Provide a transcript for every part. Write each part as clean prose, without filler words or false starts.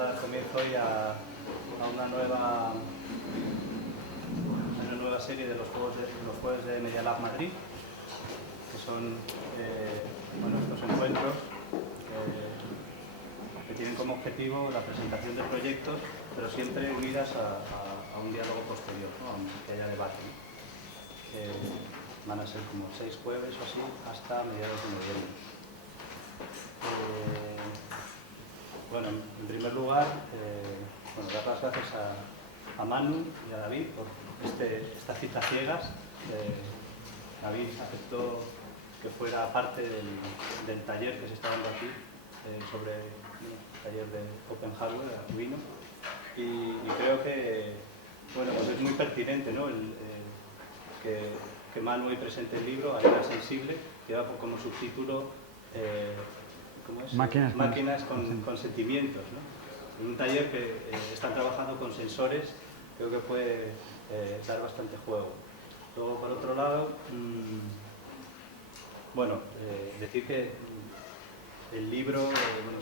a dar comienzo hoy a una nueva serie de los jueves de Media Lab Madrid, que son estos encuentros que tienen como objetivo la presentación de proyectos, pero siempre unidas a un diálogo posterior, ¿no? Que haya debate, ¿no? Van a ser como 6 jueves o así hasta mediados de noviembre. En primer lugar, dar las gracias a Manu y a David por esta cita ciegas. David aceptó que fuera parte del taller que se está dando aquí sobre el taller de Open Hardware, Arduino, y creo que es muy pertinente, ¿no? Que Manu hoy presente el libro, Arena Sensible, que va como subtítulo Máquinas con sentimientos, ¿no? En un taller que están trabajando con sensores, creo que puede dar bastante juego. Luego, por otro lado, decir que el libro,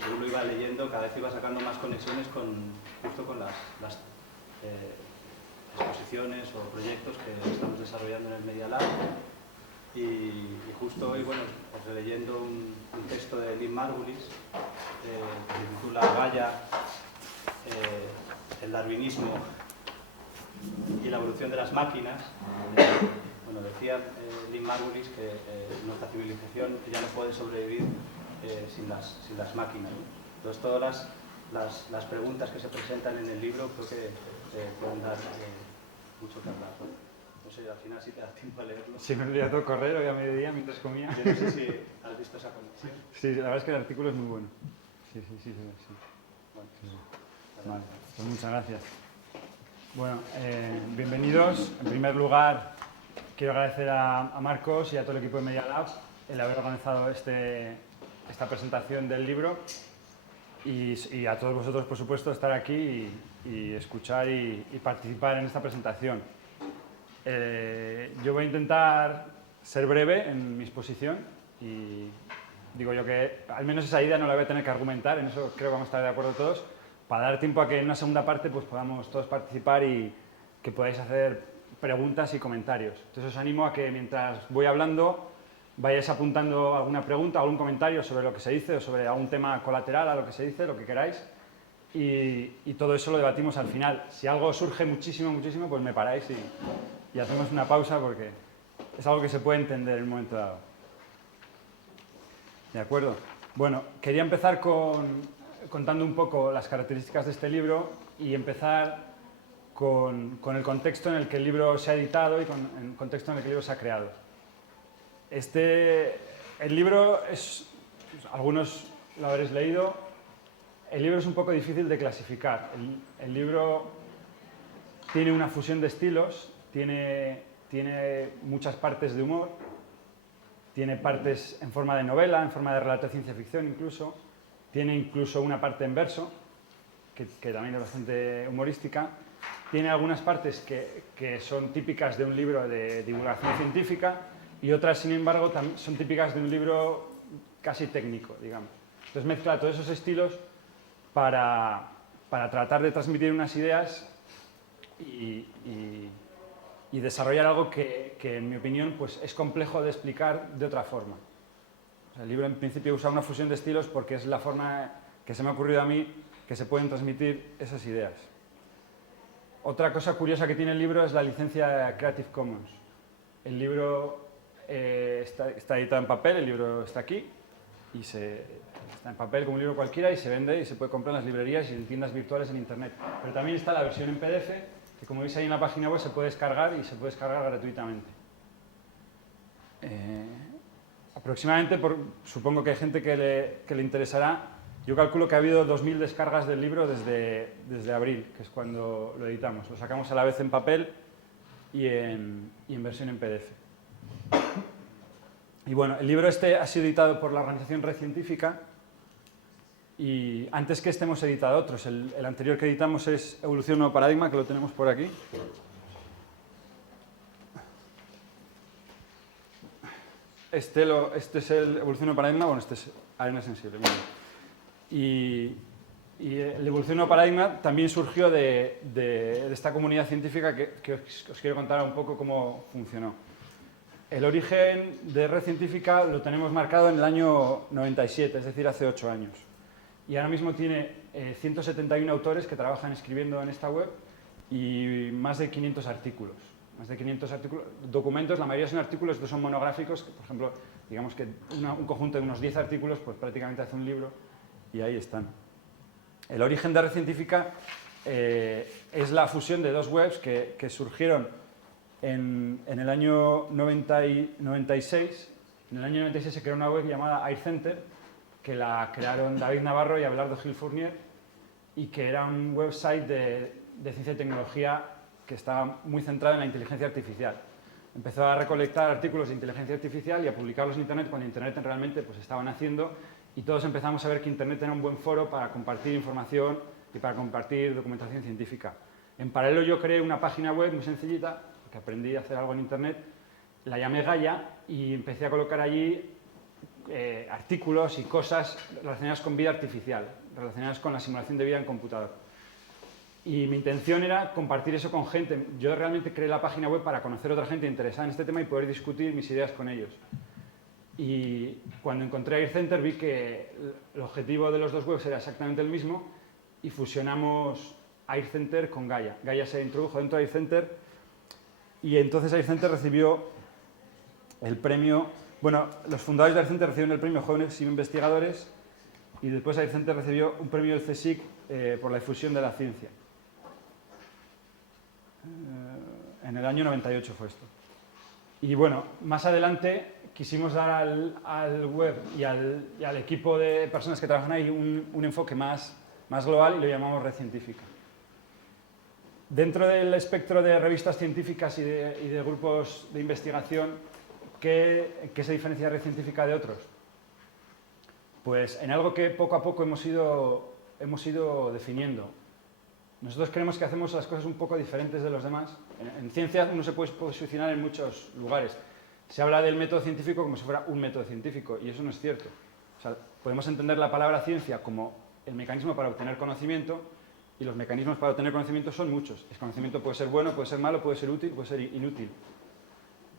según lo iba leyendo, cada vez iba sacando más conexiones justo con las exposiciones o proyectos que estamos desarrollando en el Media Lab. Y justo hoy, releyendo un texto de Lynn Margulis que se titula Gaia, el darwinismo y la evolución de las máquinas. Decía Lynn Margulis que nuestra civilización ya no puede sobrevivir sin las máquinas, ¿no? Entonces todas las preguntas que se presentan en el libro creo que pueden dar mucho que hablar, ¿no? No sé, al final si te da tiempo a leerlo. Sí, me he enviado todo correr hoy a mediodía mientras comía. Yo no sé si has visto esa conexión. Sí, la verdad es que el artículo es muy bueno. Sí. Vale, pues muchas gracias. Bueno, bienvenidos. En primer lugar, quiero agradecer a Marcos y a todo el equipo de Media Lab el haber organizado esta presentación del libro y a todos vosotros, por supuesto, estar aquí y escuchar y participar en esta presentación. Yo voy a intentar ser breve en mi exposición y digo yo que al menos esa idea no la voy a tener que argumentar, en eso creo que vamos a estar de acuerdo todos, para dar tiempo a que en una segunda parte pues podamos todos participar y que podáis hacer preguntas y comentarios. Entonces os animo a que mientras voy hablando vayáis apuntando alguna pregunta, algún comentario sobre lo que se dice o sobre algún tema colateral a lo que se dice, lo que queráis. Y todo eso lo debatimos al final. Si algo surge muchísimo, pues me paráis y hacemos una pausa porque es algo que se puede entender en un momento dado. ¿De acuerdo? Bueno, quería empezar contando un poco las características de este libro y empezar con el contexto en el que el libro se ha editado y con el contexto en el que el libro se ha creado. El libro es, algunos lo habréis leído, el libro es un poco difícil de clasificar. El libro tiene una fusión de estilos, tiene muchas partes de humor, tiene partes en forma de novela, en forma de relato de ciencia ficción incluso, tiene incluso una parte en verso, que también es bastante humorística, tiene algunas partes que son típicas de un libro de divulgación científica y otras, sin embargo, son típicas de un libro casi técnico, digamos. Entonces mezcla todos esos estilos para tratar de transmitir unas ideas y desarrollar algo que en mi opinión, pues, es complejo de explicar de otra forma. O sea, el libro en principio usa una fusión de estilos porque es la forma que se me ha ocurrido a mí que se pueden transmitir esas ideas. Otra cosa curiosa que tiene el libro es la licencia Creative Commons. El libro está editado en papel, el libro está aquí y está en papel como un libro cualquiera y se vende y se puede comprar en las librerías y en tiendas virtuales en internet. Pero también está la versión en PDF, que como veis ahí en la página web se puede descargar y se puede descargar gratuitamente. Aproximadamente, supongo que hay gente que le interesará, yo calculo que ha habido 2000 descargas del libro desde abril, que es cuando lo editamos. Lo sacamos a la vez en papel y en versión en PDF. Y bueno, el libro ha sido editado por la organización Red Científica y antes que hemos editado otros. El anterior que editamos es Evolución Nuevo Paradigma, que lo tenemos por aquí. Este es el Evolución Nuevo Paradigma, bueno, este es Arena Sensible. Y Y la evolución de un paradigma también surgió de esta comunidad científica que os quiero contar un poco cómo funcionó. El origen de Red Científica lo tenemos marcado en el año 97, es decir, hace 8 años. Y ahora mismo tiene 171 autores que trabajan escribiendo en esta web y más de 500 artículos. Más de 500 artículos, documentos, la mayoría son artículos, estos son monográficos, que, por ejemplo, digamos que un conjunto de unos 10 artículos, pues prácticamente hace un libro y ahí están. El origen de Red Científica es la fusión de dos webs que surgieron en el año 96. En el año 96 se creó una web llamada AirCenter, que la crearon David Navarro y Abelardo Gil Fournier, y que era un website de ciencia y tecnología que estaba muy centrado en la inteligencia artificial. Empezó a recolectar artículos de inteligencia artificial y a publicarlos en Internet cuando Internet realmente pues, estaba naciendo, y todos empezamos a ver que Internet era un buen foro para compartir información y para compartir documentación científica. En paralelo yo creé una página web muy sencillita, porque aprendí a hacer algo en Internet, la llamé Gaia y empecé a colocar allí artículos y cosas relacionadas con vida artificial, relacionadas con la simulación de vida en computador. Y mi intención era compartir eso con gente. Yo realmente creé la página web para conocer a otra gente interesada en este tema y poder discutir mis ideas con ellos. Y cuando encontré AirCenter vi que el objetivo de los dos webs era exactamente el mismo y fusionamos AirCenter con Gaia. Gaia se introdujo dentro de AirCenter y entonces AirCenter recibió el premio. Bueno, los fundadores de AirCenter recibieron el premio Jóvenes Investigadores y después AirCenter recibió un premio del CSIC por la difusión de la ciencia. En el año 98 fue esto. Y bueno, más adelante quisimos dar al web y al equipo de personas que trabajan ahí un enfoque más global y lo llamamos Red Científica. Dentro del espectro de revistas científicas y de grupos de investigación, ¿qué se diferencia Red Científica de otros? Pues en algo que poco a poco hemos ido definiendo. Nosotros creemos que hacemos las cosas un poco diferentes de los demás. En ciencia uno se puede posicionar en muchos lugares. Se habla del método científico como si fuera un método científico, y eso no es cierto. O sea, podemos entender la palabra ciencia como el mecanismo para obtener conocimiento, y los mecanismos para obtener conocimiento son muchos. El conocimiento puede ser bueno, puede ser malo, puede ser útil, puede ser inútil.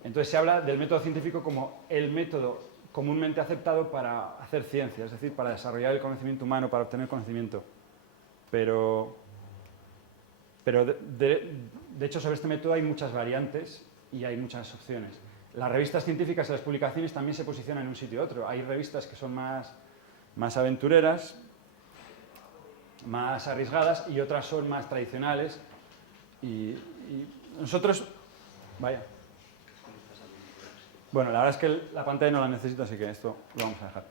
Entonces se habla del método científico como el método comúnmente aceptado para hacer ciencia, es decir, para desarrollar el conocimiento humano, para obtener conocimiento. Pero de hecho, sobre este método hay muchas variantes y hay muchas opciones. Las revistas científicas y las publicaciones también se posicionan en un sitio u otro. Hay revistas que son más aventureras, más arriesgadas, y otras son más tradicionales. Y nosotros... Vaya. Bueno, la verdad es que la pantalla no la necesito, así que esto lo vamos a dejar.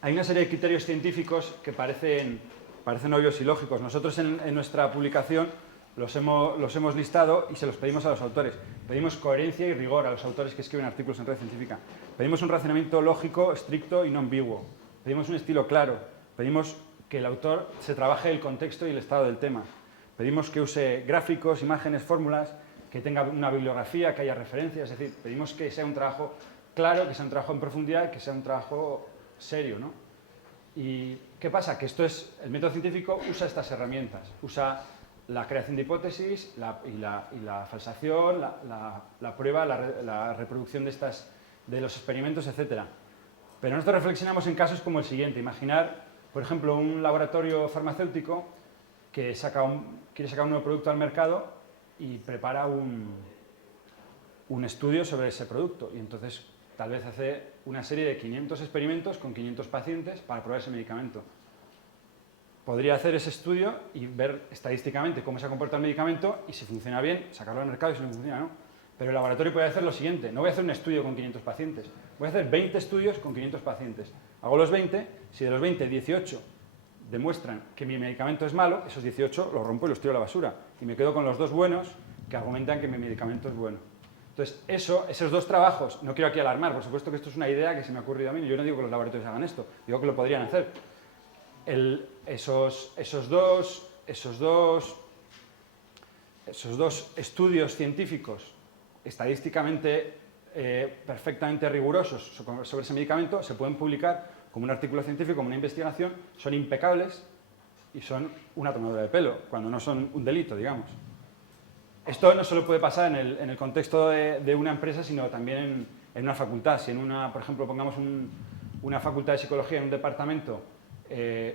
Hay una serie de criterios científicos que parecen obvios y lógicos. Nosotros en nuestra publicación los hemos listado y se los pedimos a los autores. Pedimos coherencia y rigor a los autores que escriben artículos en Red Científica. Pedimos un razonamiento lógico, estricto y no ambiguo. Pedimos un estilo claro. Pedimos que el autor se trabaje el contexto y el estado del tema. Pedimos que use gráficos, imágenes, fórmulas, que tenga una bibliografía, que haya referencias. Es decir, pedimos que sea un trabajo claro, que sea un trabajo en profundidad, que sea un trabajo serio, ¿no? ¿Y qué pasa? Que el método científico usa estas herramientas. Usa la creación de hipótesis y la falsación, la prueba, la reproducción de los experimentos, etc. Pero nosotros reflexionamos en casos como el siguiente. Imaginar, por ejemplo, un laboratorio farmacéutico que quiere sacar un nuevo producto al mercado y prepara un estudio sobre ese producto. Y entonces tal vez hace una serie de 500 experimentos con 500 pacientes para probar ese medicamento. Podría hacer ese estudio y ver estadísticamente cómo se comporta el medicamento y si funciona bien, sacarlo al mercado y si no funciona, no. Pero el laboratorio puede hacer lo siguiente: no voy a hacer un estudio con 500 pacientes, voy a hacer 20 estudios con 500 pacientes. Hago los 20, si de los 20, 18 demuestran que mi medicamento es malo, esos 18 los rompo y los tiro a la basura. Y me quedo con los 2 buenos que argumentan que mi medicamento es bueno. Entonces, esos 2 trabajos, no quiero aquí alarmar, por supuesto que esto es una idea que se me ha ocurrido a mí, yo no digo que los laboratorios hagan esto, digo que lo podrían hacer. Esos dos estudios científicos estadísticamente perfectamente rigurosos sobre ese medicamento, se pueden publicar como un artículo científico, como una investigación, son impecables y son una tomadura de pelo, cuando no son un delito, digamos. Esto no solo puede pasar en el contexto de una empresa, sino también en una facultad. Si por ejemplo, pongamos una facultad de psicología en un departamento,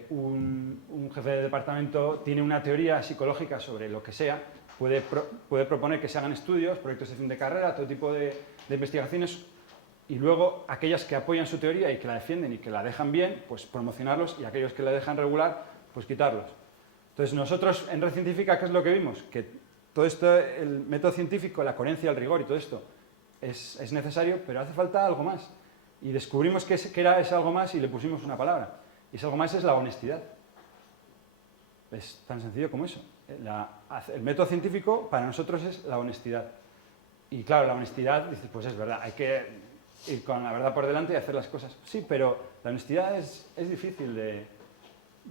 un jefe de departamento tiene una teoría psicológica sobre lo que sea, puede proponer que se hagan estudios, proyectos de fin de carrera, todo tipo de investigaciones, y luego aquellas que apoyan su teoría y que la defienden y que la dejan bien, pues promocionarlos, y aquellos que la dejan regular, pues quitarlos. Entonces nosotros en Red Científica, ¿qué es lo que vimos? Que todo esto, el método científico, la coherencia, el rigor y todo esto es necesario, pero hace falta algo más. Y descubrimos que era ese algo más y le pusimos una palabra. Y ese algo más es la honestidad. Es tan sencillo como eso. El método científico para nosotros es la honestidad. Y claro, la honestidad, dices, pues es verdad, hay que ir con la verdad por delante y hacer las cosas. Sí, pero la honestidad es difícil de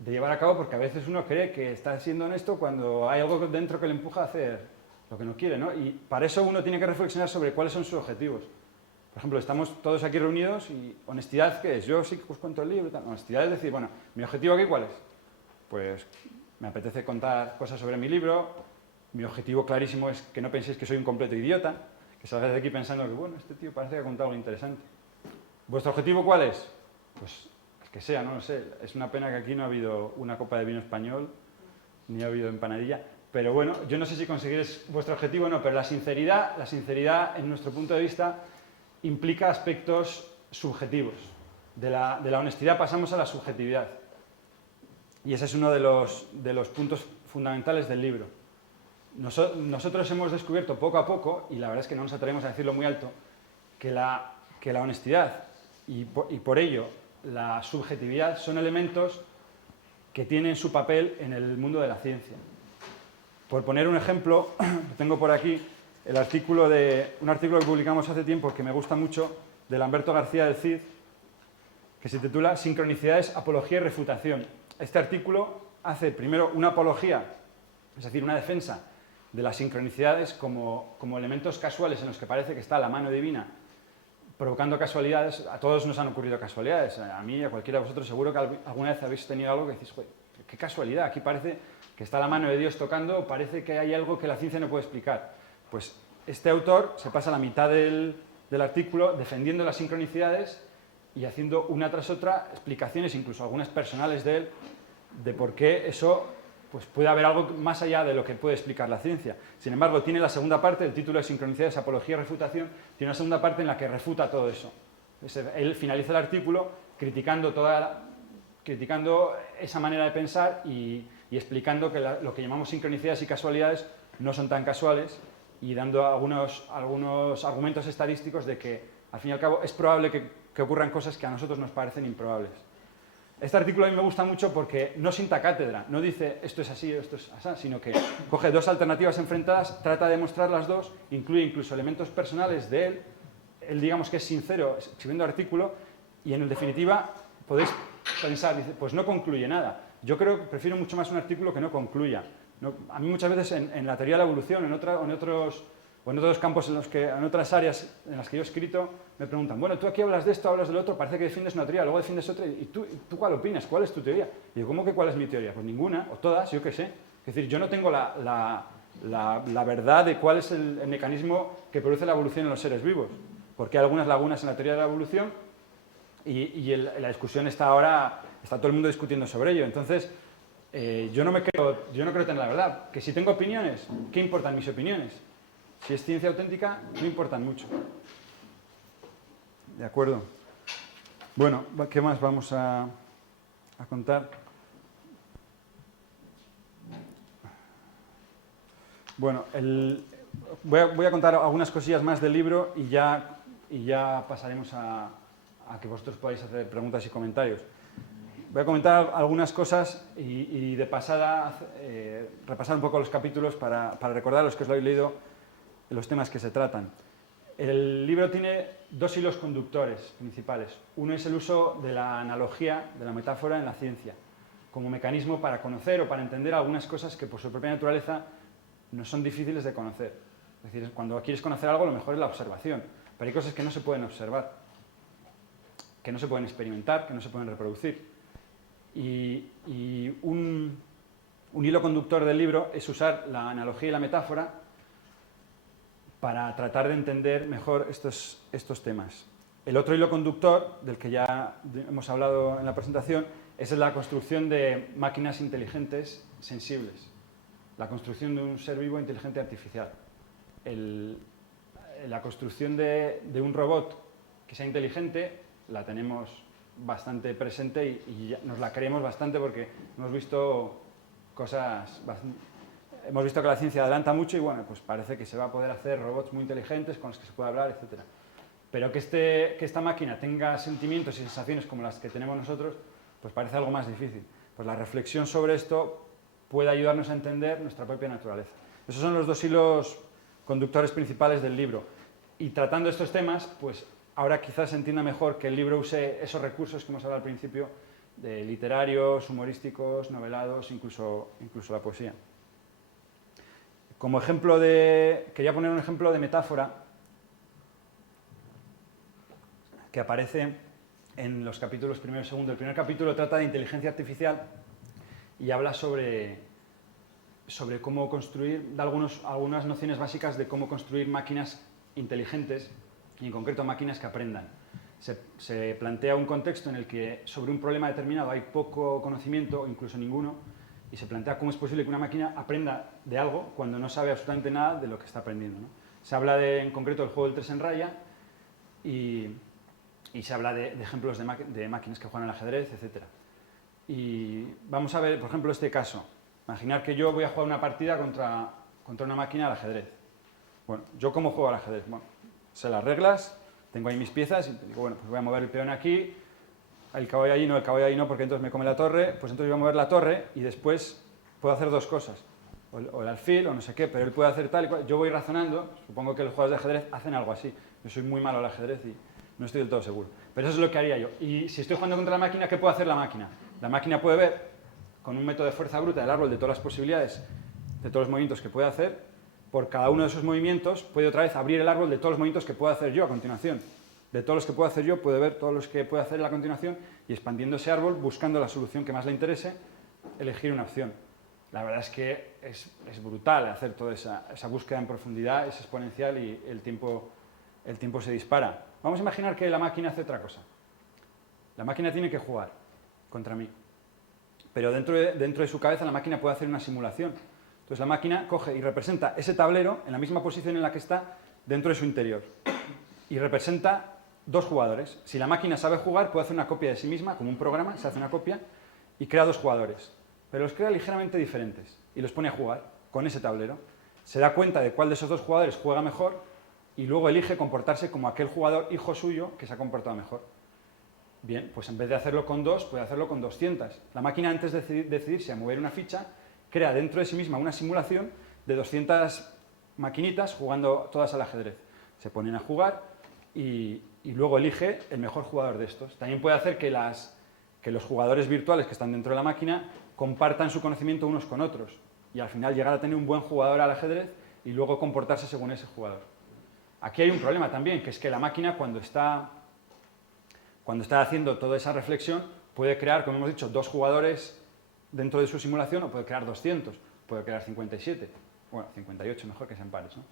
llevar a cabo porque a veces uno cree que está siendo honesto cuando hay algo dentro que le empuja a hacer lo que no quiere, ¿no? Y para eso uno tiene que reflexionar sobre cuáles son sus objetivos. Por ejemplo, estamos todos aquí reunidos y honestidad, ¿qué es? Yo sí que os cuento el libro y tal. Honestidad es decir, bueno, ¿mi objetivo aquí cuál es? Pues me apetece contar cosas sobre mi libro, mi objetivo clarísimo es que no penséis que soy un completo idiota, que salgáis de aquí pensando que, bueno, este tío parece que ha contado algo interesante. ¿Vuestro objetivo cuál es? Pues el que sea, no lo sé. Es una pena que aquí no ha habido una copa de vino español, ni ha habido empanadilla, pero bueno, yo no sé si conseguiréis vuestro objetivo o no, pero la sinceridad en nuestro punto de vista implica aspectos subjetivos. De la honestidad pasamos a la subjetividad. Y ese es uno de los puntos fundamentales del libro. Nosotros hemos descubierto poco a poco, y la verdad es que no nos atrevemos a decirlo muy alto, que la honestidad y por ello la subjetividad son elementos que tienen su papel en el mundo de la ciencia. Por poner un ejemplo, tengo por aquí un artículo que publicamos hace tiempo que me gusta mucho, de Lamberto García del Cid, que se titula Sincronicidades, apología y refutación. Este artículo hace primero una apología, es decir, una defensa de las sincronicidades como elementos casuales en los que parece que está la mano divina provocando casualidades. A todos nos han ocurrido casualidades, a mí y a cualquiera de vosotros seguro que alguna vez habéis tenido algo que decís, joder, qué casualidad, aquí parece que está la mano de Dios tocando, parece que hay algo que la ciencia no puede explicar. Pues este autor se pasa la mitad del artículo defendiendo las sincronicidades y haciendo una tras otra explicaciones, incluso algunas personales de él, de por qué eso pues puede haber algo más allá de lo que puede explicar la ciencia. Sin embargo, tiene la segunda parte, el título de Sincronicidades, apología y refutación, tiene una segunda parte en la que refuta todo eso. Él finaliza el artículo criticando esa manera de pensar y explicando que lo que llamamos sincronicidades y casualidades no son tan casuales y dando algunos argumentos estadísticos de que, al fin y al cabo, es probable que ocurran cosas que a nosotros nos parecen improbables. Este artículo a mí me gusta mucho porque no sienta cátedra, no dice esto es así o esto es así, sino que coge dos alternativas enfrentadas, trata de mostrar las dos, incluye incluso elementos personales de él digamos que es sincero escribiendo el artículo y en definitiva podéis pensar, dice, pues no concluye nada. Yo creo que prefiero mucho más un artículo que no concluya. A mí muchas veces en la teoría de la evolución, en otros campos, en otras áreas en las que yo he escrito, me preguntan, bueno, tú aquí hablas de esto, hablas del otro, parece que defiendes una teoría, luego defiendes otra, ¿y tú cuál opinas? ¿Cuál es tu teoría? Y digo, ¿cómo que cuál es mi teoría? Pues ninguna, o todas, yo qué sé. Es decir, yo no tengo la verdad de cuál es el mecanismo que produce la evolución en los seres vivos, porque hay algunas lagunas en la teoría de la evolución y la discusión está todo el mundo discutiendo sobre ello. Entonces, yo no creo tener la verdad. Que si tengo opiniones, ¿qué importan mis opiniones? Si es ciencia auténtica, no importan mucho. De acuerdo. Bueno, ¿qué más vamos a contar? Bueno, voy a contar algunas cosillas más del libro y ya pasaremos a que vosotros podáis hacer preguntas y comentarios. Voy a comentar algunas cosas y de pasada repasar un poco los capítulos para recordar los que os lo habéis leído los temas que se tratan. El libro tiene dos hilos conductores principales. Uno es el uso de la analogía, de la metáfora en la ciencia, como mecanismo para conocer o para entender algunas cosas que por su propia naturaleza no son difíciles de conocer. Es decir, cuando quieres conocer algo, lo mejor es la observación. pero hay cosas que no se pueden observar, que no se pueden experimentar, que no se pueden reproducir. Y un hilo conductor del libro es usar la analogía y la metáfora para tratar de entender mejor estos temas. El otro hilo conductor, del que ya hemos hablado en la presentación, es la construcción de máquinas inteligentes sensibles, la construcción de un ser vivo inteligente artificial. La construcción de un robot que sea inteligente la tenemos bastante presente y nos la creemos bastante porque hemos visto cosas hemos visto que la ciencia adelanta mucho y bueno, pues parece que se va a poder hacer robots muy inteligentes con los que se puede hablar, etc. Pero que esta máquina tenga sentimientos y sensaciones como las que tenemos nosotros, pues parece algo más difícil. Pues la reflexión sobre esto puede ayudarnos a entender nuestra propia naturaleza. Esos son los dos hilos conductores principales del libro. Y tratando estos temas, pues ahora quizás se entienda mejor que el libro use esos recursos que hemos hablado al principio, de literarios, humorísticos, novelados, incluso la poesía. Como ejemplo quería poner un ejemplo de metáfora que aparece en los capítulos primero y segundo. El primer capítulo trata de inteligencia artificial y habla sobre cómo construir, da algunas nociones básicas de cómo construir máquinas inteligentes y en concreto máquinas que aprendan. Se plantea un contexto en el que sobre un problema determinado hay poco conocimiento o incluso ninguno y se plantea cómo es posible que una máquina aprenda de algo cuando no sabe absolutamente nada de lo que está aprendiendo, ¿no? Se habla en concreto del juego del 3 en raya y se habla de ejemplos de máquinas que juegan al ajedrez, etc. Y vamos a ver, por ejemplo, este caso. Imaginar que yo voy a jugar una partida contra una máquina al ajedrez. Bueno, ¿yo cómo juego al ajedrez? Bueno, sé las reglas, tengo ahí mis piezas y digo, bueno, pues voy a mover el peón aquí, el caballo allí no, porque entonces me come la torre, pues entonces voy a mover la torre y después puedo hacer dos cosas, o el alfil o no sé qué, pero él puede hacer tal y cual. Yo voy razonando, supongo que los jugadores de ajedrez hacen algo así. Yo soy muy malo al ajedrez y no estoy del todo seguro. Pero eso es lo que haría yo. Y si estoy jugando contra la máquina, ¿qué puede hacer la máquina? La máquina puede ver, con un método de fuerza bruta, el árbol de todas las posibilidades, de todos los movimientos que puede hacer. Por cada uno de esos movimientos puede otra vez abrir el árbol de todos los movimientos que puedo hacer yo a continuación. De todos los que puedo hacer yo, puede ver todos los que puede hacer a continuación y expandiendo ese árbol, buscando la solución que más le interese, elegir una opción. La verdad es que es brutal hacer toda esa búsqueda en profundidad, es exponencial y el tiempo se dispara. Vamos a imaginar que la máquina hace otra cosa. La máquina tiene que jugar contra mí. Pero dentro de su cabeza la máquina puede hacer una simulación. Entonces la máquina coge y representa ese tablero en la misma posición en la que está dentro de su interior. Y representa dos jugadores. Si la máquina sabe jugar, puede hacer una copia de sí misma, como un programa, se hace una copia, y crea dos jugadores. Pero los crea ligeramente diferentes y los pone a jugar con ese tablero. Se da cuenta de cuál de esos dos jugadores juega mejor y luego elige comportarse como aquel jugador hijo suyo que se ha comportado mejor. Bien, pues en vez de hacerlo con dos, puede hacerlo con 200. La máquina, antes de decidirse a mover una ficha, crea dentro de sí misma una simulación de 200 maquinitas jugando todas al ajedrez. Se ponen a jugar y luego elige el mejor jugador de estos. También puede hacer que los jugadores virtuales que están dentro de la máquina compartan su conocimiento unos con otros y al final llegar a tener un buen jugador al ajedrez y luego comportarse según ese jugador. Aquí hay un problema también, que es que la máquina cuando está haciendo toda esa reflexión puede crear, como hemos dicho, dos jugadores dentro de su simulación o puede crear 200, puede crear 57, bueno, 58 mejor que sean pares, ¿no?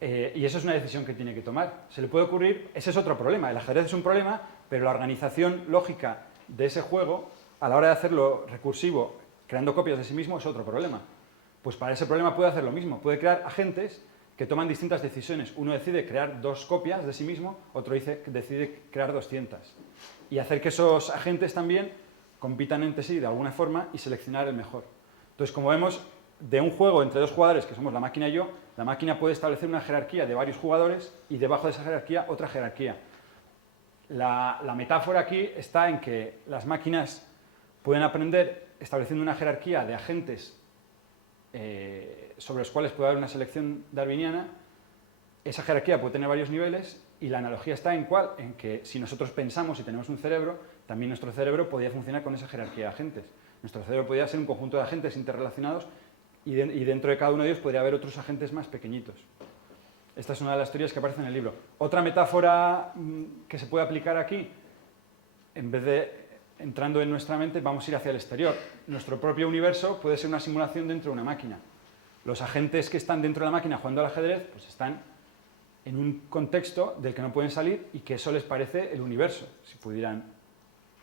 Y eso es una decisión que tiene que tomar. Se le puede ocurrir, ese es otro problema, el ajedrez es un problema, pero la organización lógica de ese juego, a la hora de hacerlo recursivo, creando copias de sí mismo, es otro problema. Pues para ese problema puede hacer lo mismo, puede crear agentes que toman distintas decisiones. Uno decide crear dos copias de sí mismo, otro decide crear 200. Y hacer que esos agentes también compitan entre sí de alguna forma y seleccionar el mejor. Entonces, como vemos, de un juego entre dos jugadores, que somos la máquina y yo, la máquina puede establecer una jerarquía de varios jugadores y debajo de esa jerarquía otra jerarquía. La metáfora aquí está en que las máquinas pueden aprender estableciendo una jerarquía de agentes sobre los cuales puede haber una selección darwiniana. Esa jerarquía puede tener varios niveles y la analogía está en que si nosotros pensamos y tenemos un cerebro, también nuestro cerebro podría funcionar con esa jerarquía de agentes. Nuestro cerebro podría ser un conjunto de agentes interrelacionados y dentro de cada uno de ellos podría haber otros agentes más pequeñitos. Esta es una de las teorías que aparece en el libro. Otra metáfora que se puede aplicar aquí, en vez de entrando en nuestra mente, vamos a ir hacia el exterior. Nuestro propio universo puede ser una simulación dentro de una máquina. Los agentes que están dentro de la máquina jugando al ajedrez, pues están en un contexto del que no pueden salir y que eso les parece el universo, si pudieran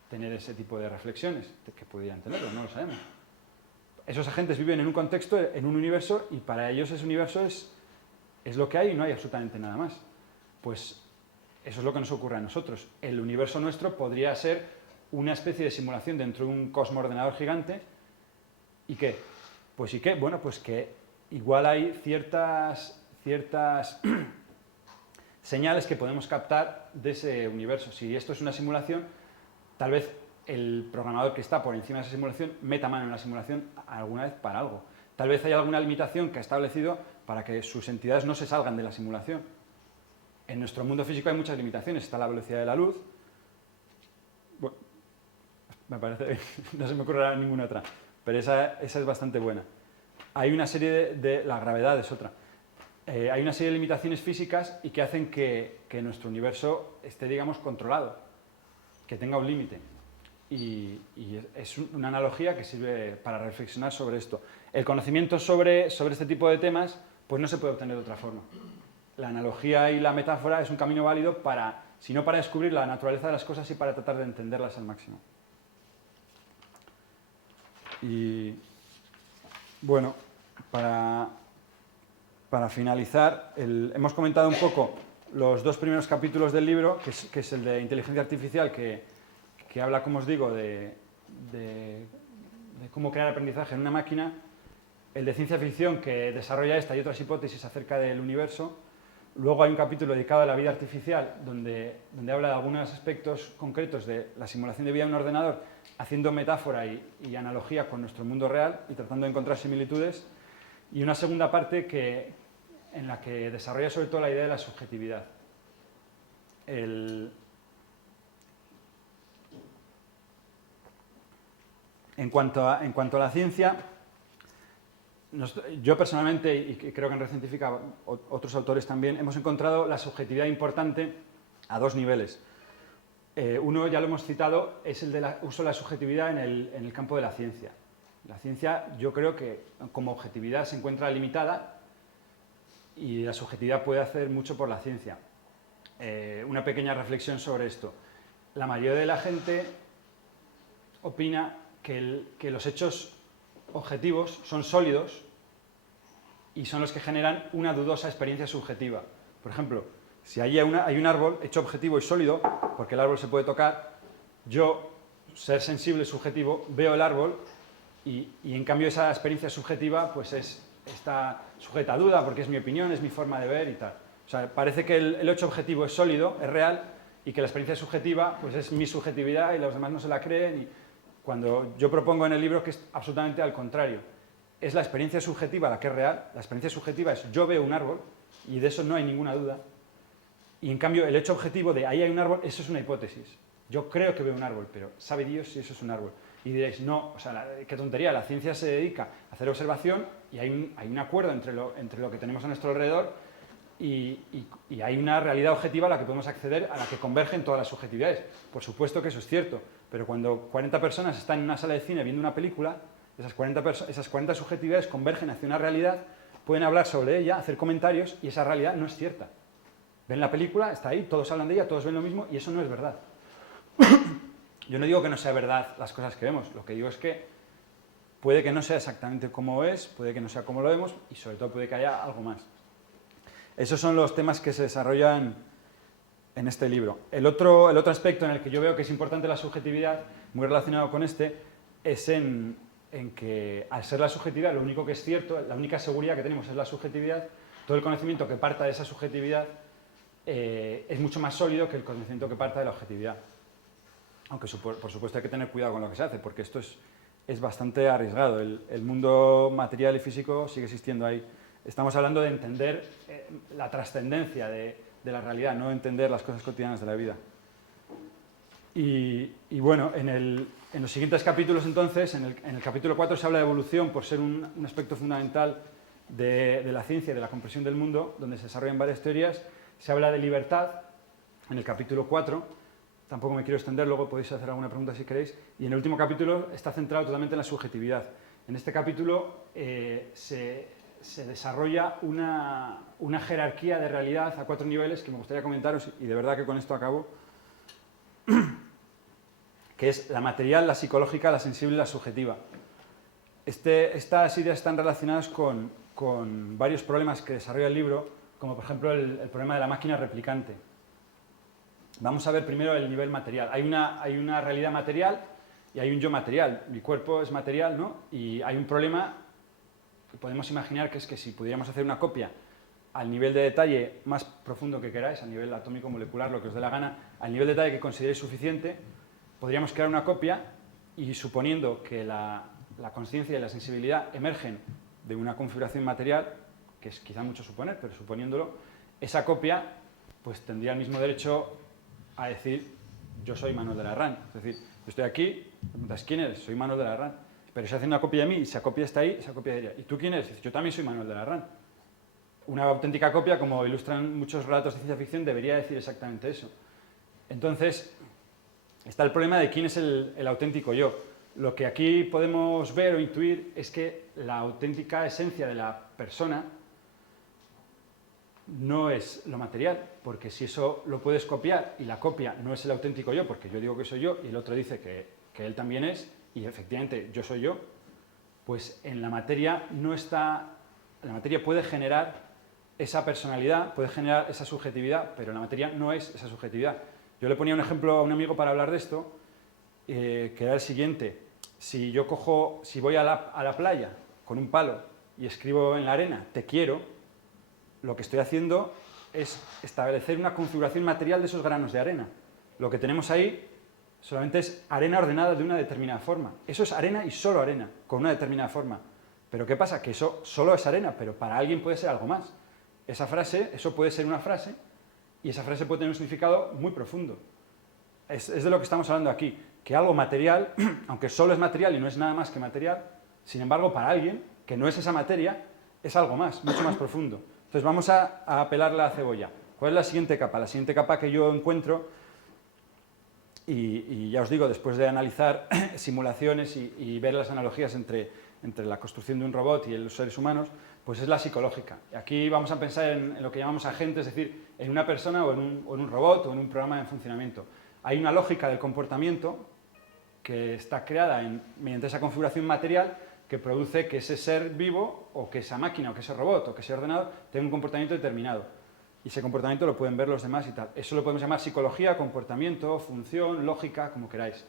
tener ese tipo de reflexiones, que pudieran tenerlo, no lo sabemos. Esos agentes viven en un contexto, en un universo, y para ellos ese universo es lo que hay y no hay absolutamente nada más. Pues eso es lo que nos ocurre a nosotros. El universo nuestro podría ser una especie de simulación dentro de un cosmos ordenador gigante. ¿Y qué? Pues ¿y qué? Bueno, pues que igual hay ciertas señales que podemos captar de ese universo. Si esto es una simulación, tal vez el programador que está por encima de esa simulación meta mano en la simulación alguna vez para algo. Tal vez haya alguna limitación que ha establecido para que sus entidades no se salgan de la simulación. En nuestro mundo físico hay muchas limitaciones. Está la velocidad de la luz. Bueno, me parece, no se me ocurrirá ninguna otra, pero esa es bastante buena. Hay una serie de la gravedad es otra. Hay una serie de limitaciones físicas y que hacen que nuestro universo esté, digamos, controlado, que tenga un límite. Y es una analogía que sirve para reflexionar sobre esto. El conocimiento sobre este tipo de temas pues no se puede obtener de otra forma. La analogía y la metáfora es un camino válido si no para descubrir la naturaleza de las cosas y para tratar de entenderlas al máximo. Y bueno, para finalizar, hemos comentado un poco los dos primeros capítulos del libro, que es el de inteligencia artificial, que habla, como os digo, de cómo crear aprendizaje en una máquina, el de ciencia ficción, que desarrolla esta y otras hipótesis acerca del universo. Luego hay un capítulo dedicado a la vida artificial, donde habla de algunos aspectos concretos de la simulación de vida en un ordenador, haciendo metáfora y analogía con nuestro mundo real y tratando de encontrar similitudes. Y una segunda parte en la que desarrolla sobre todo la idea de la subjetividad. En cuanto a la ciencia, yo personalmente, y creo que en Red Científica otros autores también, hemos encontrado la subjetividad importante a dos niveles. Uno, ya lo hemos citado, es el del uso de la subjetividad en el campo de la ciencia. La ciencia, yo creo que como objetividad se encuentra limitada y la subjetividad puede hacer mucho por la ciencia. Una pequeña reflexión sobre esto. La mayoría de la gente opina que los hechos objetivos son sólidos y son los que generan una dudosa experiencia subjetiva. Por ejemplo, si hay un árbol hecho objetivo y sólido, porque el árbol se puede tocar, yo, ser sensible, subjetivo, veo el árbol y en cambio esa experiencia subjetiva pues está sujeta a duda porque es mi opinión, es mi forma de ver y tal. O sea, parece que el hecho objetivo es sólido, es real, y que la experiencia subjetiva pues es mi subjetividad y los demás no se la creen. Cuando yo propongo en el libro que es absolutamente al contrario. Es la experiencia subjetiva la que es real. La experiencia subjetiva es yo veo un árbol y de eso no hay ninguna duda. Y en cambio el hecho objetivo de ahí hay un árbol, eso es una hipótesis. Yo creo que veo un árbol, pero ¿sabe Dios si eso es un árbol? Y diréis, no, o sea, qué tontería, la ciencia se dedica a hacer observación y hay un acuerdo entre lo que tenemos a nuestro alrededor y hay una realidad objetiva a la que podemos acceder, a la que convergen todas las subjetividades. Por supuesto que eso es cierto, pero cuando 40 personas están en una sala de cine viendo una película, esas 40 subjetividades convergen hacia una realidad, pueden hablar sobre ella, hacer comentarios y esa realidad no es cierta. Ven la película, está ahí, todos hablan de ella, todos ven lo mismo y eso no es verdad. Yo no digo que no sea verdad las cosas que vemos, lo que digo es que puede que no sea exactamente como es, puede que no sea como lo vemos y sobre todo puede que haya algo más. Esos son los temas que se desarrollan en este libro. El otro aspecto en el que yo veo que es importante la subjetividad, muy relacionado con este, es en que al ser la subjetividad lo único que es cierto, la única seguridad que tenemos es la subjetividad, todo el conocimiento que parta de esa subjetividad es mucho más sólido que el conocimiento que parta de la objetividad. Aunque por supuesto hay que tener cuidado con lo que se hace, porque esto es bastante arriesgado. El mundo material y físico sigue existiendo ahí. Estamos hablando de entender la trascendencia de la realidad, no entender las cosas cotidianas de la vida. Y bueno, en los siguientes capítulos entonces, en el capítulo 4 se habla de evolución por ser un aspecto fundamental de la ciencia y de la comprensión del mundo, donde se desarrollan varias teorías. Se habla de libertad en el capítulo 4, tampoco me quiero extender, luego podéis hacer alguna pregunta si queréis, y en el último capítulo está centrado totalmente en la subjetividad. En este capítulo se desarrolla una jerarquía de realidad a 4 niveles que me gustaría comentaros, y de verdad que con esto acabo, que es la material, la psicológica, la sensible y la subjetiva. Estas ideas están relacionadas con varios problemas que desarrolla el libro, como por ejemplo el problema de la máquina replicante. Vamos a ver primero el nivel material. Hay una realidad material y hay un yo material. Mi cuerpo es material, ¿no? Y hay un problema que podemos imaginar, que es que si pudiéramos hacer una copia al nivel de detalle más profundo que queráis, a nivel atómico, molecular, lo que os dé la gana, al nivel de detalle que consideréis suficiente, podríamos crear una copia y, suponiendo que la consciencia y la sensibilidad emergen de una configuración material, que es quizá mucho suponer, pero suponiéndolo, esa copia pues tendría el mismo derecho a decir: yo soy Manuel de la Herrán. Es decir, yo estoy aquí, me preguntas: ¿quién eres? Soy Manuel de la Herrán. Pero si hace una copia de mí y esa copia está ahí, esa copia diría: ¿y tú quién eres? Dices: yo también soy Manuel de la Herrán. Una auténtica copia, como ilustran muchos relatos de ciencia ficción, debería decir exactamente eso. Entonces, está el problema de quién es el auténtico yo. Lo que aquí podemos ver o intuir es que la auténtica esencia de la persona no es lo material, porque si eso lo puedes copiar y la copia no es el auténtico yo, porque yo digo que soy yo y el otro dice que él también es, y efectivamente yo soy yo, pues en la materia no está, la materia puede generar esa personalidad, puede generar esa subjetividad, pero la materia no es esa subjetividad. Yo le ponía un ejemplo a un amigo para hablar de esto, que era el siguiente: si voy a la playa con un palo y escribo en la arena "te quiero", lo que estoy haciendo es establecer una configuración material de esos granos de arena. Lo que tenemos ahí solamente es arena ordenada de una determinada forma. Eso es arena y solo arena, con una determinada forma. Pero ¿qué pasa? Que eso solo es arena, pero para alguien puede ser algo más. Eso puede ser una frase, y esa frase puede tener un significado muy profundo. Es de lo que estamos hablando aquí, que algo material, aunque solo es material y no es nada más que material, sin embargo, para alguien que no es esa materia, es algo más, mucho más profundo. Entonces vamos a pelar la cebolla. ¿Cuál es la siguiente capa? La siguiente capa que yo encuentro, y ya os digo, después de analizar simulaciones y ver las analogías entre la construcción de un robot y los seres humanos, pues es la psicológica. Aquí vamos a pensar en lo que llamamos agente, es decir, en una persona o en un robot o en un programa en funcionamiento. Hay una lógica del comportamiento que está creada mediante esa configuración material, que produce que ese ser vivo, o que esa máquina, o que ese robot, o que ese ordenador tenga un comportamiento determinado. Y ese comportamiento lo pueden ver los demás y tal. Eso lo podemos llamar psicología, comportamiento, función, lógica, como queráis.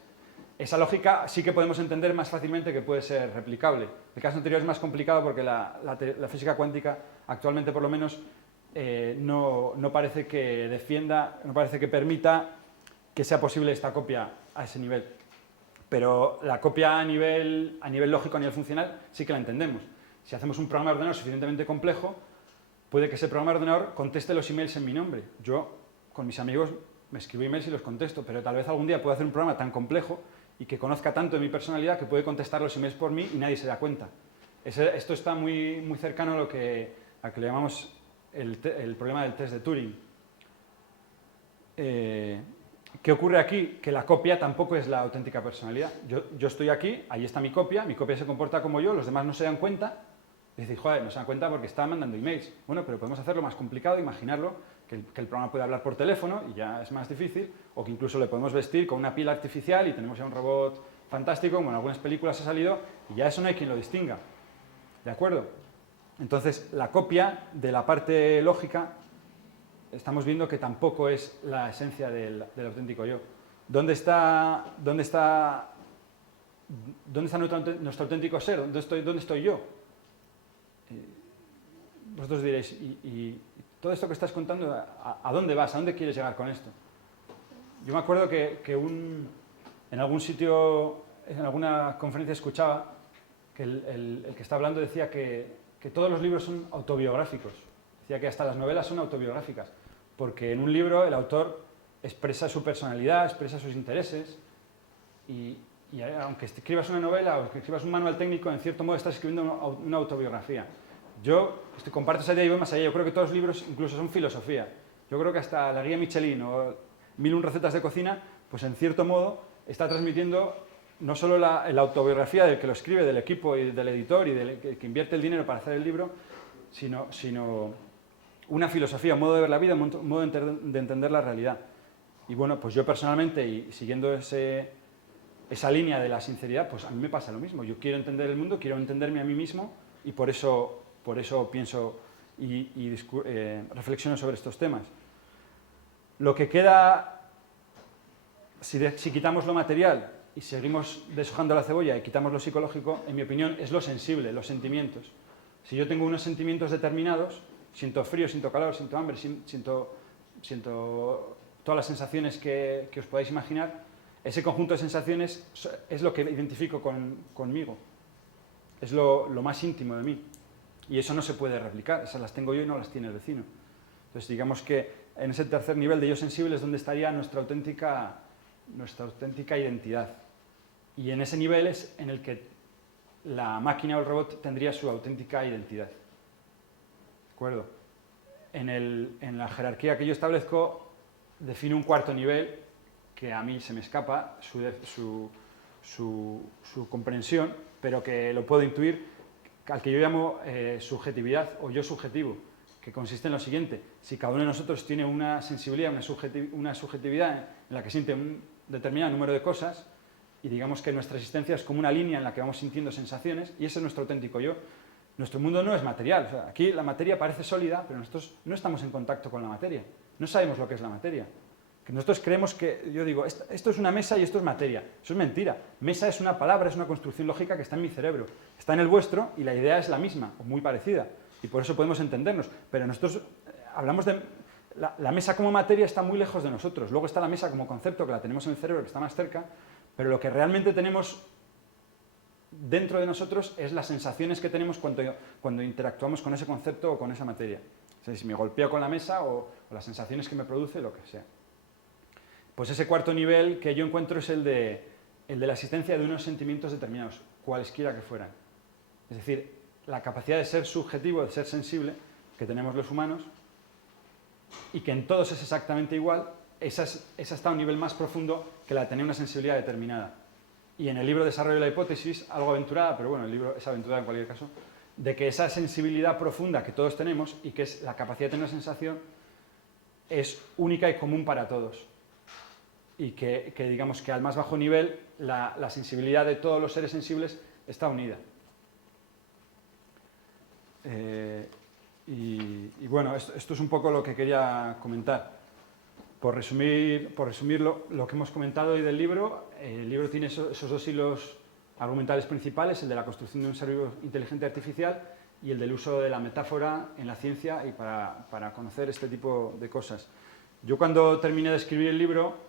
Esa lógica sí que podemos entender más fácilmente que puede ser replicable. El caso anterior es más complicado porque la física cuántica, actualmente por lo menos, no parece que defienda, no parece que permita que sea posible esta copia a ese nivel. Pero la copia a nivel lógico, a nivel funcional, sí que la entendemos. Si hacemos un programa de ordenador suficientemente complejo, puede que ese programa de ordenador conteste los emails en mi nombre. Yo, con mis amigos, me escribo emails y los contesto, pero tal vez algún día pueda hacer un programa tan complejo y que conozca tanto de mi personalidad que puede contestar los emails por mí y nadie se da cuenta. Esto está muy, muy cercano a lo que le llamamos el problema del test de Turing. ¿Qué ocurre aquí? Que la copia tampoco es la auténtica personalidad. Yo estoy aquí, ahí está mi copia se comporta como yo, los demás no se dan cuenta. Y decís: joder, no se dan cuenta porque está mandando emails. Bueno, pero podemos hacerlo más complicado, imaginarlo, que el programa puede hablar por teléfono y ya es más difícil, o que incluso le podemos vestir con una piel artificial y tenemos ya un robot fantástico, como en algunas películas ha salido, y ya eso no hay quien lo distinga. ¿De acuerdo? Entonces, la copia de la parte lógica, estamos viendo que tampoco es la esencia del auténtico yo. ¿Dónde está nuestro auténtico ser? ¿Dónde estoy yo? Vosotros diréis: ¿y todo esto que estás contando, a dónde vas? ¿A dónde quieres llegar con esto? Yo me acuerdo que en algún sitio, en alguna conferencia, escuchaba que el que está hablando decía que todos los libros son autobiográficos. Decía que hasta las novelas son autobiográficas, porque en un libro el autor expresa su personalidad, expresa sus intereses, y aunque escribas una novela o que escribas un manual técnico, en cierto modo estás escribiendo una autobiografía. Yo comparto esa idea y voy más allá. Yo creo que todos los libros incluso son filosofía. Yo creo que hasta la guía Michelin o 1001 recetas de cocina, pues en cierto modo está transmitiendo no solo la autobiografía del que lo escribe, del equipo y del editor y del que invierte el dinero para hacer el libro, sino una filosofía, un modo de ver la vida, un modo de entender la realidad. Y bueno, pues yo personalmente, y siguiendo esa línea de la sinceridad, pues a mí me pasa lo mismo. Yo quiero entender el mundo, quiero entenderme a mí mismo y por eso pienso y reflexiono sobre estos temas. Lo que queda, si quitamos lo material y seguimos deshojando la cebolla y quitamos lo psicológico, en mi opinión, es lo sensible, los sentimientos. Si yo tengo unos sentimientos determinados, siento frío, siento calor, siento hambre, siento todas las sensaciones que os podáis imaginar, ese conjunto de sensaciones es lo que identifico conmigo. Es lo más íntimo de mí. Y eso no se puede replicar, esas las tengo yo y no las tiene el vecino. Entonces, digamos que en ese tercer nivel de yo sensible es donde estaría nuestra auténtica identidad. Y en ese nivel es en el que la máquina o el robot tendría su auténtica identidad. ¿De acuerdo? En la jerarquía que yo establezco, defino un cuarto nivel que a mí se me escapa su comprensión, pero que lo puedo intuir, al que yo llamo subjetividad o yo subjetivo, que consiste en lo siguiente: si cada uno de nosotros tiene una sensibilidad, una subjetividad en la que siente un determinado número de cosas, y digamos que nuestra existencia es como una línea en la que vamos sintiendo sensaciones, y ese es nuestro auténtico yo. Nuestro mundo no es material, o sea, aquí la materia parece sólida, pero nosotros no estamos en contacto con la materia, no sabemos lo que es la materia. Que nosotros creemos que, yo digo, esto es una mesa y esto es materia. Eso es mentira. Mesa es una palabra, es una construcción lógica que está en mi cerebro. Está en el vuestro y la idea es la misma, o muy parecida. Y por eso podemos entendernos. Pero nosotros hablamos de... La mesa como materia está muy lejos de nosotros. Luego está la mesa como concepto, que la tenemos en el cerebro, que está más cerca. Pero lo que realmente tenemos dentro de nosotros es las sensaciones que tenemos cuando interactuamos con ese concepto o con esa materia. O sea, si me golpeo con la mesa o las sensaciones que me produce, lo que sea. Pues ese cuarto nivel que yo encuentro es el de la existencia de unos sentimientos determinados, cualesquiera que fueran. Es decir, la capacidad de ser subjetivo, de ser sensible, que tenemos los humanos, y que en todos es exactamente igual, esa está a un nivel más profundo que la de tener una sensibilidad determinada. Y en el libro Desarrollo de la hipótesis, algo aventurada, pero bueno, el libro es aventurada en cualquier caso, de que esa sensibilidad profunda que todos tenemos y que es la capacidad de tener una sensación es única y común para todos. Y que digamos que al más bajo nivel la sensibilidad de todos los seres sensibles está unida. Y bueno, esto es un poco lo que quería comentar. Por resumir lo que hemos comentado hoy del libro, el libro tiene esos dos hilos argumentales principales, el de la construcción de un ser vivo inteligente artificial y el del uso de la metáfora en la ciencia y para conocer este tipo de cosas. Yo cuando terminé de escribir el libro,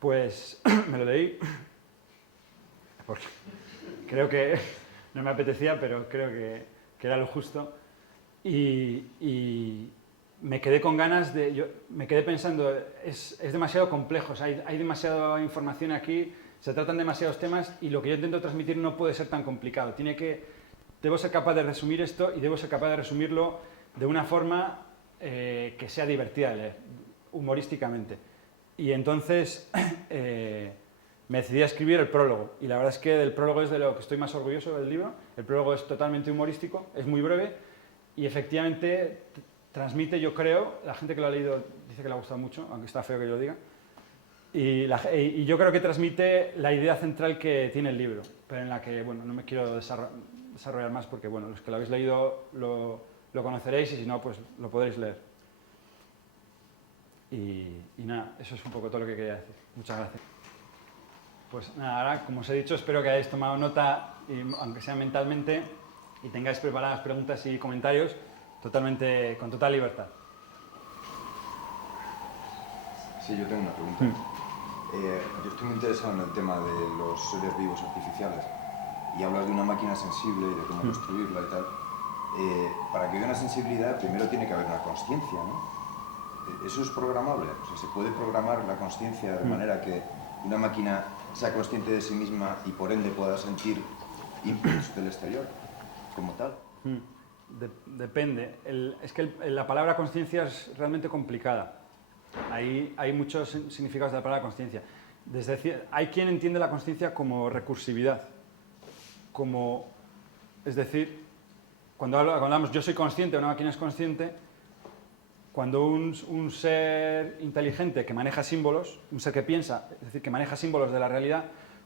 pues me lo leí, porque creo que no me apetecía, pero creo que era lo justo, y me quedé con ganas me quedé pensando, es demasiado complejo, o sea, hay demasiada información aquí, se tratan demasiados temas y lo que yo intento transmitir no puede ser tan complicado. Debo ser capaz de resumir esto y debo ser capaz de resumirlo de una forma que sea divertida de leer, humorísticamente. Y entonces me decidí a escribir el prólogo, y la verdad es que del prólogo es de lo que estoy más orgulloso del libro. El prólogo es totalmente humorístico, es muy breve y efectivamente transmite, yo creo, la gente que lo ha leído dice que le ha gustado mucho, aunque está feo que yo lo diga, y yo creo que transmite la idea central que tiene el libro, pero en la que, bueno, no me quiero desarrollar más porque, bueno, los que lo habéis leído lo conoceréis y si no, pues lo podréis leer. Y nada, eso es un poco todo lo que quería decir. Muchas gracias. Pues nada, ahora, como os he dicho, espero que hayáis tomado nota, aunque sea mentalmente, y tengáis preparadas preguntas y comentarios con total libertad. Sí, yo tengo una pregunta. Yo estoy muy interesado en el tema de los seres vivos artificiales y hablas de una máquina sensible y de cómo construirla y tal. Para que haya una sensibilidad, primero tiene que haber una consciencia, ¿no? ¿Eso es programable? O sea, ¿se puede programar la consciencia de manera que una máquina sea consciente de sí misma y por ende pueda sentir inputs del exterior como tal? Depende. Es que la palabra consciencia es realmente complicada. Hay muchos significados de la palabra consciencia. Hay quien entiende la consciencia como recursividad. Es decir, cuando hablamos yo soy consciente, una máquina es consciente, cuando un ser inteligente que maneja símbolos, un ser que piensa, es decir, que maneja símbolos de la realidad,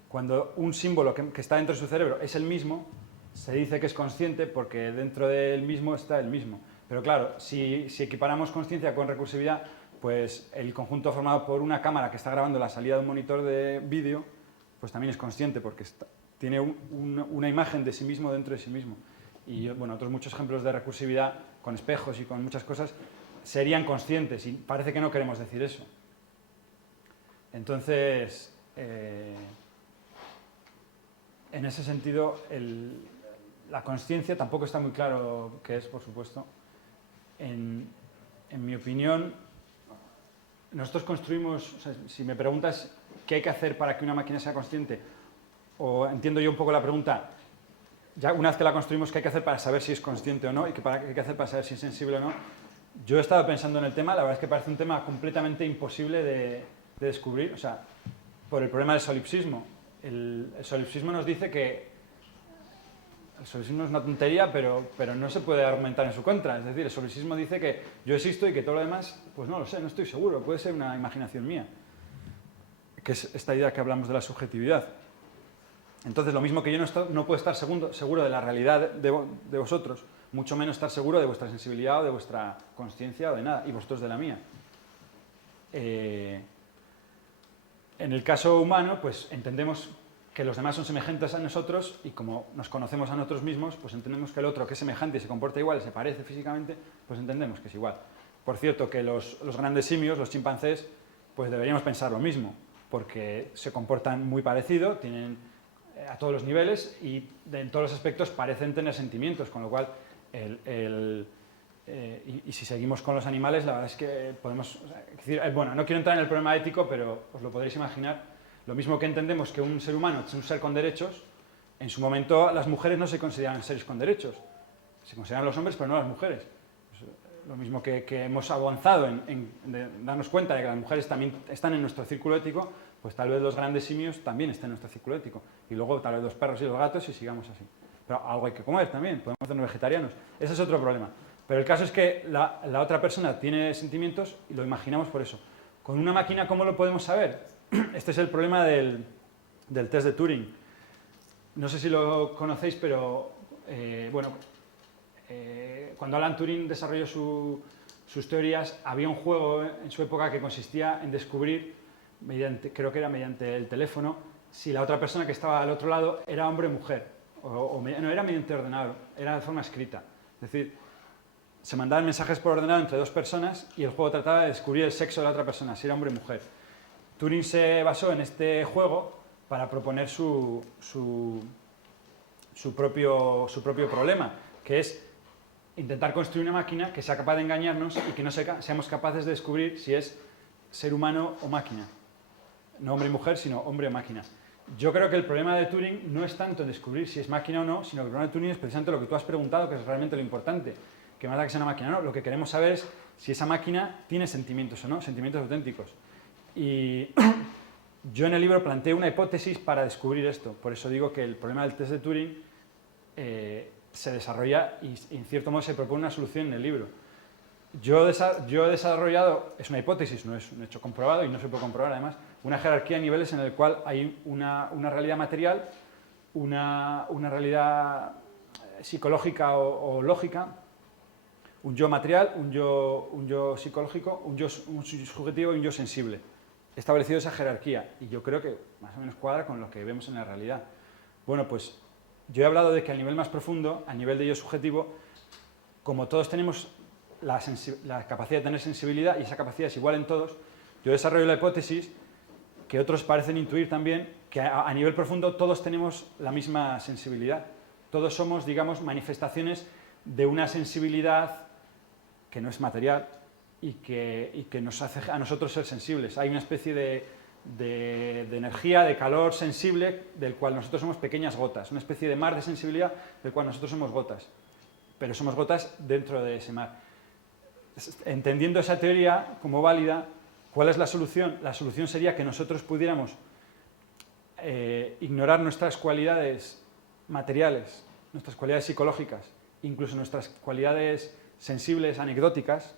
cuando un símbolo que está dentro de su cerebro es el mismo, se dice que es consciente porque dentro del mismo está el mismo. Pero claro, si equiparamos consciencia con recursividad, pues el conjunto formado por una cámara que está grabando la salida de un monitor de vídeo, pues también es consciente porque tiene una imagen de sí mismo dentro de sí mismo. Y bueno, otros muchos ejemplos de recursividad con espejos y con muchas cosas serían conscientes y parece que no queremos decir eso. Entonces, en ese sentido, la consciencia tampoco está muy claro qué es, por supuesto. En mi opinión, nosotros construimos, o sea, si me preguntas qué hay que hacer para que una máquina sea consciente, o entiendo yo un poco la pregunta, ya una vez que la construimos, ¿qué hay que hacer para saber si es consciente o no? ¿Y qué hay que hacer para saber si es sensible o no? Yo he estado pensando en el tema, la verdad es que parece un tema completamente imposible de descubrir, o sea, por el problema del solipsismo. El solipsismo nos dice que el solipsismo es una tontería, pero no se puede argumentar en su contra. Es decir, el solipsismo dice que yo existo y que todo lo demás, pues no lo sé, no estoy seguro, puede ser una imaginación mía. Que es esta idea que hablamos de la subjetividad. Entonces, lo mismo que yo no puedo estar seguro de la realidad de vosotros, mucho menos estar seguro de vuestra sensibilidad o de vuestra consciencia o de nada, y vosotros de la mía. En el caso humano, pues entendemos que los demás son semejantes a nosotros y como nos conocemos a nosotros mismos, pues entendemos que el otro que es semejante y se comporta igual, se parece físicamente, pues entendemos que es igual. Por cierto, que los grandes simios, los chimpancés, pues deberíamos pensar lo mismo, porque se comportan muy parecido, tienen a todos los niveles y en todos los aspectos parecen tener sentimientos, con lo cual y si seguimos con los animales, la verdad es que podemos decir, bueno, no quiero entrar en el problema ético, pero os lo podréis imaginar. Lo mismo que entendemos que un ser humano es un ser con derechos, en su momento las mujeres no se consideran seres con derechos. Se consideran los hombres, pero no las mujeres. Pues, lo mismo que hemos avanzado en darnos cuenta de que las mujeres también están en nuestro círculo ético, pues tal vez los grandes simios también estén en nuestro círculo ético. Y luego tal vez los perros y los gatos y sigamos así. Pero algo hay que comer también, podemos hacernos vegetarianos. Ese es otro problema. Pero el caso es que la otra persona tiene sentimientos y lo imaginamos por eso. Con una máquina, ¿cómo lo podemos saber? Este es el problema del test de Turing. No sé si lo conocéis, pero cuando Alan Turing desarrolló sus teorías, había un juego en su época que consistía en descubrir, creo que era mediante el teléfono, si la otra persona que estaba al otro lado era hombre o mujer. No era mediante ordenador, era de forma escrita. Es decir, se mandaban mensajes por ordenador entre dos personas y el juego trataba de descubrir el sexo de la otra persona, si era hombre o mujer. Turing se basó en este juego para proponer su propio problema, que es intentar construir una máquina que sea capaz de engañarnos y que no seamos capaces de descubrir si es ser humano o máquina. No hombre y mujer, sino hombre o máquina. Yo creo que el problema de Turing no es tanto en descubrir si es máquina o no, sino que el problema de Turing es precisamente lo que tú has preguntado, que es realmente lo importante. Que más da que sea una máquina o no, lo que queremos saber es si esa máquina tiene sentimientos o no, sentimientos auténticos. Y yo en el libro planteé una hipótesis para descubrir esto. Por eso digo que el problema del test de Turing se desarrolla y en cierto modo se propone una solución en el libro. Yo he desarrollado, es una hipótesis, no es un hecho comprobado y no se puede comprobar además, una jerarquía de niveles en el cual hay una realidad material, una realidad psicológica o lógica, un yo material, un yo psicológico, un yo subjetivo y un yo sensible. He establecido esa jerarquía y yo creo que más o menos cuadra con lo que vemos en la realidad. Bueno, pues yo he hablado de que al nivel más profundo, a nivel de yo subjetivo, como todos tenemos la capacidad de tener sensibilidad y esa capacidad es igual en todos, yo desarrollo la hipótesis que otros parecen intuir también, que a nivel profundo todos tenemos la misma sensibilidad. Todos somos, digamos, manifestaciones de una sensibilidad que no es material y que nos hace a nosotros ser sensibles. Hay una especie de energía, de calor sensible, del cual nosotros somos pequeñas gotas, una especie de mar de sensibilidad del cual nosotros somos gotas. pero somos gotas dentro de ese mar. Entendiendo esa teoría como válida, ¿cuál es la solución? La solución sería que nosotros pudiéramos ignorar nuestras cualidades materiales, nuestras cualidades psicológicas, incluso nuestras cualidades sensibles, anecdóticas,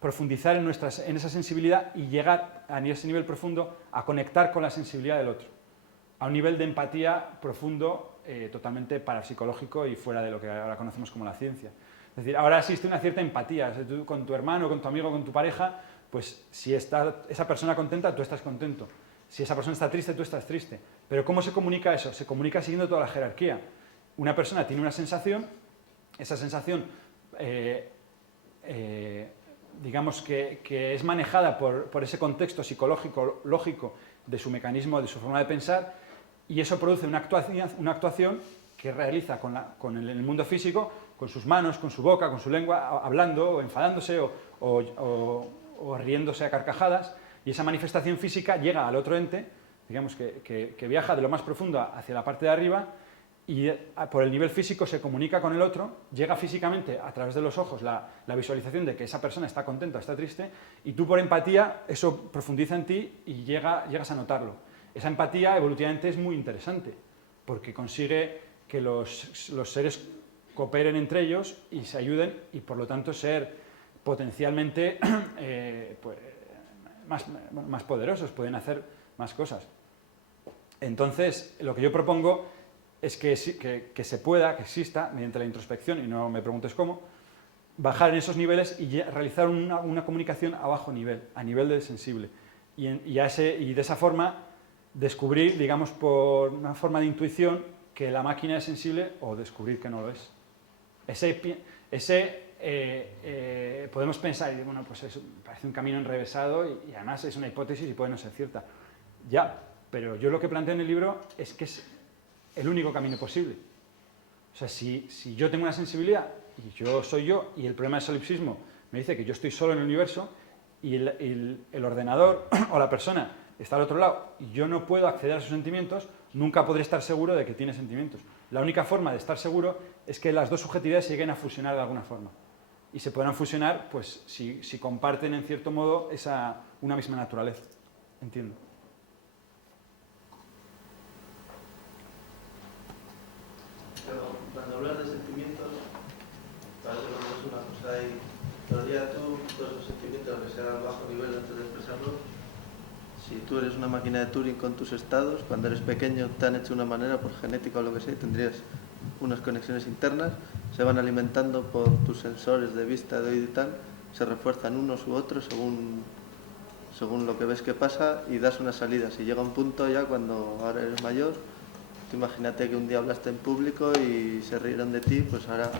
profundizar en esa sensibilidad y llegar a ese nivel profundo a conectar con la sensibilidad del otro, a un nivel de empatía profundo, totalmente parapsicológico y fuera de lo que ahora conocemos como la ciencia. Es decir, ahora existe una cierta empatía, o sea, tú con tu hermano, con tu amigo, con tu pareja, pues si está esa persona contenta, tú estás contento. Si esa persona está triste, tú estás triste. Pero ¿cómo se comunica eso? Se comunica siguiendo toda la jerarquía. Una persona tiene una sensación, esa sensación, digamos que es manejada por ese contexto psicológico, lógico, de su mecanismo, de su forma de pensar, y eso produce una actuación que realiza en el mundo físico, con sus manos, con su boca, con su lengua, hablando, o enfadándose, o riéndose a carcajadas, y esa manifestación física llega al otro ente, digamos que viaja de lo más profundo hacia la parte de arriba, y por el nivel físico se comunica con el otro, llega físicamente a través de los ojos la visualización de que esa persona está contenta, está triste, y tú por empatía eso profundiza en ti y llegas a notarlo. Esa empatía evolutivamente es muy interesante, porque consigue que los seres cooperen entre ellos y se ayuden, y por lo tanto ser potencialmente pues, más poderosos, pueden hacer más cosas. Entonces, lo que yo propongo es que se pueda, que exista, mediante la introspección, y no me preguntes cómo, bajar en esos niveles y realizar una comunicación a bajo nivel, a nivel del sensible. Y de esa forma descubrir, digamos, por una forma de intuición, que la máquina es sensible, o descubrir que no lo es. Podemos pensar, y bueno, pues parece un camino enrevesado y además es una hipótesis y puede no ser cierta. Ya, pero yo lo que planteo en el libro es que es el único camino posible. O sea, si yo tengo una sensibilidad y yo soy yo, y el problema del solipsismo me dice que yo estoy solo en el universo, y el ordenador o la persona está al otro lado y yo no puedo acceder a sus sentimientos, nunca podré estar seguro de que tiene sentimientos. La única forma de estar seguro es que las dos subjetividades se lleguen a fusionar de alguna forma. Y se podrán fusionar pues, si comparten en cierto modo una misma naturaleza. Entiendo. Pero cuando hablas de sentimientos, parece que es una cosa ahí. Todavía tú, todos los sentimientos que sean a bajo nivel antes de expresarlos, si tú eres una máquina de Turing con tus estados, cuando eres pequeño te han hecho de una manera por genética o lo que sea, y tendrías unas conexiones internas, se van alimentando por tus sensores de vista, de oído y tal, se refuerzan unos u otros según lo que ves que pasa y das una salida. Si llega un punto ya cuando ahora eres mayor, tú imagínate que un día hablaste en público y se rieron de ti, pues ahora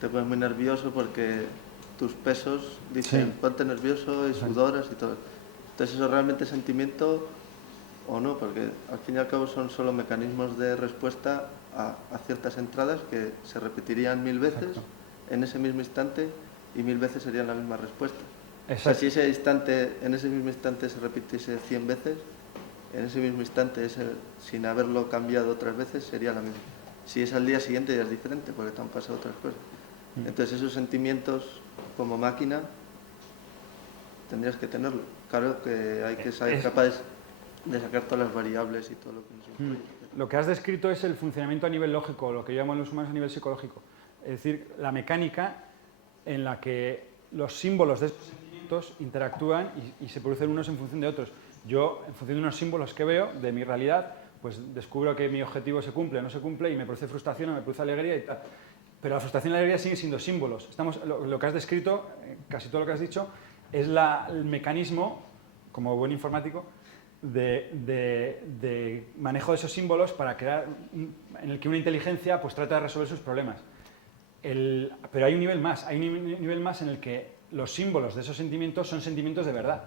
te pones muy nervioso porque tus pesos dicen sí, ponte nervioso y sudoras y todo. Entonces eso realmente es sentimiento o no, porque al fin y al cabo son solo mecanismos de respuesta a ciertas entradas que se repetirían 1000 veces. Exacto. En ese mismo instante y 1000 veces serían la misma respuesta. O sea, si en ese mismo instante se repitiese 100 veces, en ese mismo instante, sin haberlo cambiado otras veces, sería la misma. Si es al día siguiente ya es diferente, porque te han pasado otras cosas. Entonces esos sentimientos como máquina tendrías que tenerlo. Claro que hay que ser capaz de sacar todas las variables y todo lo que nos influye. Lo que has descrito es el funcionamiento a nivel lógico, lo que llamamos los humanos a nivel psicológico. Es decir, la mecánica en la que los símbolos de estos sentimientos interactúan y se producen unos en función de otros. Yo, en función de unos símbolos que veo de mi realidad, pues descubro que mi objetivo se cumple o no se cumple y me produce frustración o me produce alegría y tal. Pero la frustración y la alegría siguen siendo símbolos. Lo que has descrito, casi todo lo que has dicho, es el mecanismo, como buen informático, de manejo de esos símbolos para crear, en el que una inteligencia pues trata de resolver sus problemas. Pero hay un nivel más, en el que los símbolos de esos sentimientos son sentimientos de verdad.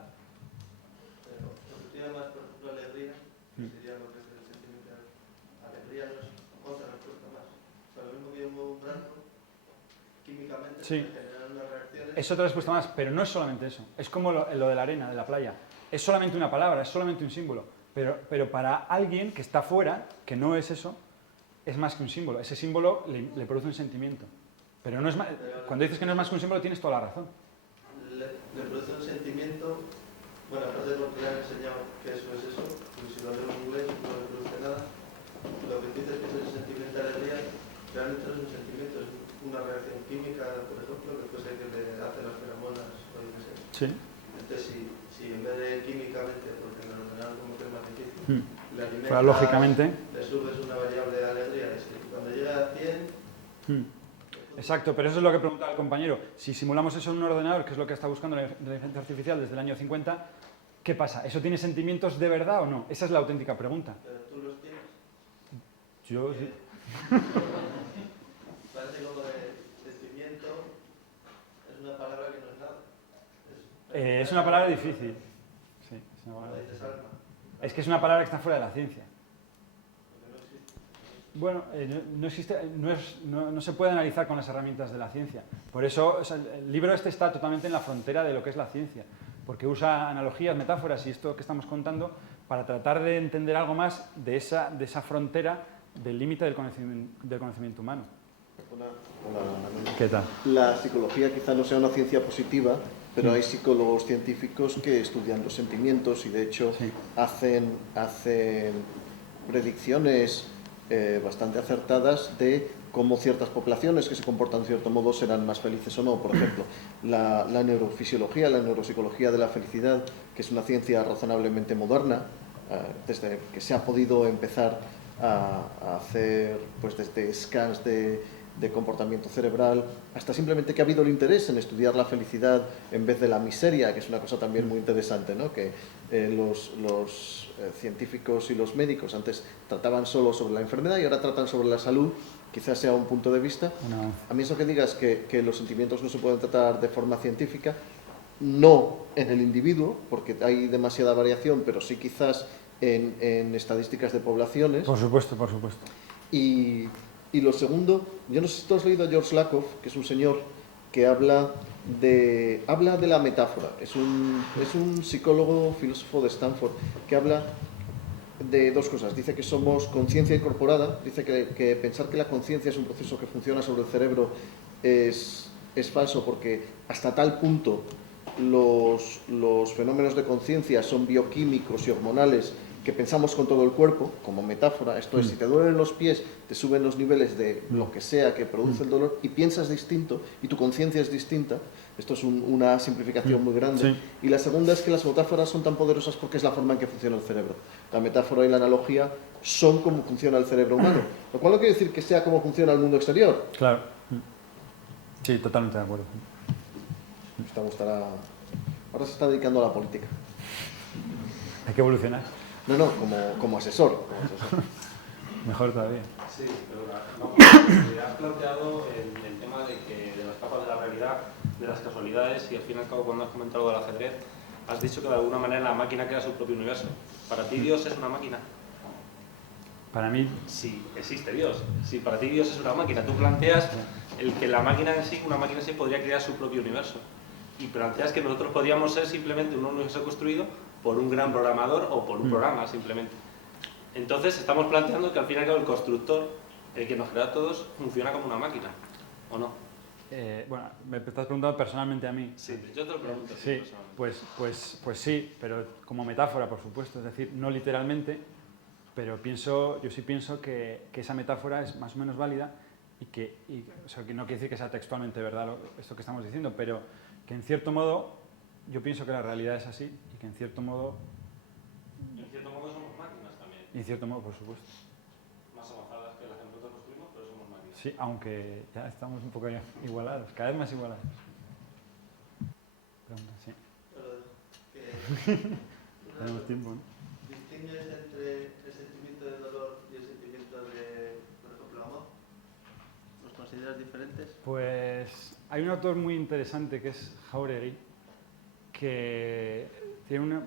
Pero lo que tiene más, por ejemplo, alegría, sería lo que es el sentimiento de alegría, no es otra respuesta más. O sea, lo mismo que yo muevo un brazo, químicamente sí, se generan unas reacciones. Es otra respuesta más, pero no es solamente eso. Es como lo de la arena, de la playa. Es solamente una palabra, es solamente un símbolo. Pero para alguien que está fuera, que no es eso, es más que un símbolo. Ese símbolo le produce un sentimiento. Pero no es más, cuando dices que no es más que un símbolo tienes toda la razón. Le produce un sentimiento, bueno, aparte porque le han enseñado que eso es eso, porque si lo leo en inglés no le produce nada. Lo que dices que es el sentimiento de alegría, realmente no es un sentimiento, es una reacción química, por ejemplo, que puede ser que le hace las feromonas o lo que sea. Sí. Entonces, si en vez de químicamente, porque en el ordenador como que es más difícil, le alimentas, Pero lógicamente. le subes una variable de alegría, y cuando llega a 100... Exacto, pero eso es lo que preguntaba el compañero. Si simulamos eso en un ordenador, que es lo que está buscando la inteligencia artificial desde el año 50, ¿qué pasa? ¿Eso tiene sentimientos de verdad o no? Esa es la auténtica pregunta. Pero tú los tienes. Yo sí. Parece como de sentimiento, es una palabra que no es nada. Es una palabra difícil. Sí, es una palabra difícil. Es que es una palabra que está fuera de la ciencia. Bueno, no existe, no se puede analizar con las herramientas de la ciencia. Por eso, o sea, el libro este está totalmente en la frontera de lo que es la ciencia, porque usa analogías, metáforas y esto que estamos contando para tratar de entender algo más de esa frontera del límite del conocimiento humano. Hola. ¿Qué tal? La psicología quizá no sea una ciencia positiva, pero hay psicólogos científicos que estudian los sentimientos y de hecho Sí. hacen predicciones bastante acertadas de cómo ciertas poblaciones que se comportan de cierto modo serán más felices o no. Por ejemplo, la neurofisiología, la neuropsicología de la felicidad, que es una ciencia razonablemente moderna, desde que se ha podido empezar a hacer pues desde scans de comportamiento cerebral, hasta simplemente que ha habido el interés en estudiar la felicidad en vez de la miseria, que es una cosa también muy interesante, ¿no? Que los científicos y los médicos antes trataban solo sobre la enfermedad y ahora tratan sobre la salud, quizás sea un punto de vista. No. A mí eso que digas que los sentimientos no se pueden tratar de forma científica, no en el individuo, porque hay demasiada variación, pero sí quizás en estadísticas de poblaciones. Por supuesto, por supuesto. Y lo segundo, yo no sé si tú has leído a George Lakoff, que es un señor que habla de la metáfora. Es un psicólogo, filósofo de Stanford, que habla de dos cosas. Dice que somos conciencia incorporada, dice que pensar que la conciencia es un proceso que funciona sobre el cerebro es falso, porque hasta tal punto los fenómenos de conciencia son bioquímicos y hormonales que pensamos con todo el cuerpo, como metáfora. Esto es, si te duelen los pies, te suben los niveles de lo que sea que produce el dolor y piensas distinto y tu conciencia es distinta. Esto es una simplificación muy grande. Sí. Y la segunda es que las metáforas son tan poderosas porque es la forma en que funciona el cerebro. La metáfora y la analogía son como funciona el cerebro humano, lo cual no quiere decir que sea como funciona el mundo exterior. Claro. Sí, totalmente de acuerdo. Te gustará. Ahora se está dedicando a la política. Hay que evolucionar. No, como asesor. Mejor todavía. Sí, pero has planteado el tema de las capas de la realidad, de las casualidades, y al fin y al cabo, cuando has comentado del ajedrez, has dicho que de alguna manera la máquina crea su propio universo. ¿Para ti Dios es una máquina? Para mí, Sí, existe Dios. Si para ti Dios es una máquina, tú planteas el que la máquina en sí, una máquina en sí podría crear su propio universo. Y planteas que nosotros podríamos ser simplemente un universo construido por un gran programador o por un programa, simplemente. Entonces estamos planteando que al fin y al cabo el constructor, el que nos crea a todos, funciona como una máquina, ¿o no? bueno, me estás preguntando personalmente a mí. Sí, yo te lo pregunto. Sí, pues sí, pero como metáfora, por supuesto, es decir, no literalmente, pero yo sí pienso que esa metáfora es más o menos válida o sea, que no quiere decir que sea textualmente verdad esto que estamos diciendo, pero que en cierto modo yo pienso que la realidad es así y que en cierto modo... En cierto modo somos máquinas también. Y en cierto modo, por supuesto. Más avanzadas que las que nosotros construimos, pero somos máquinas. Sí, aunque ya estamos un poco igualados, cada vez más igualados. Pregunta, sí. Tenemos tiempo, ¿no? ¿Distingues entre el sentimiento de dolor y el sentimiento de, por ejemplo, amor? ¿Los consideras diferentes? Pues hay un autor muy interesante que es Jauregui, que tiene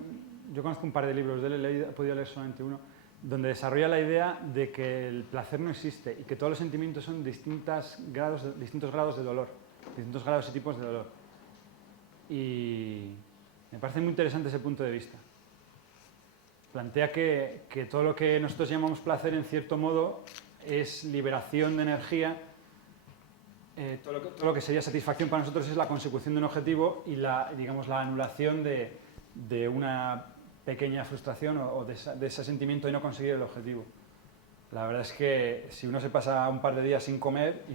yo conozco un par de libros de él, he podido leer solamente uno, donde desarrolla la idea de que el placer no existe y que todos los sentimientos son distintos grados de dolor, distintos grados y tipos de dolor. Y me parece muy interesante ese punto de vista. Plantea que todo lo que nosotros llamamos placer, en cierto modo, es liberación de energía todo lo que sería satisfacción para nosotros es la consecución de un objetivo y digamos, la anulación de una pequeña frustración o de ese sentimiento de no conseguir el objetivo. La verdad es que si uno se pasa un par de días sin comer y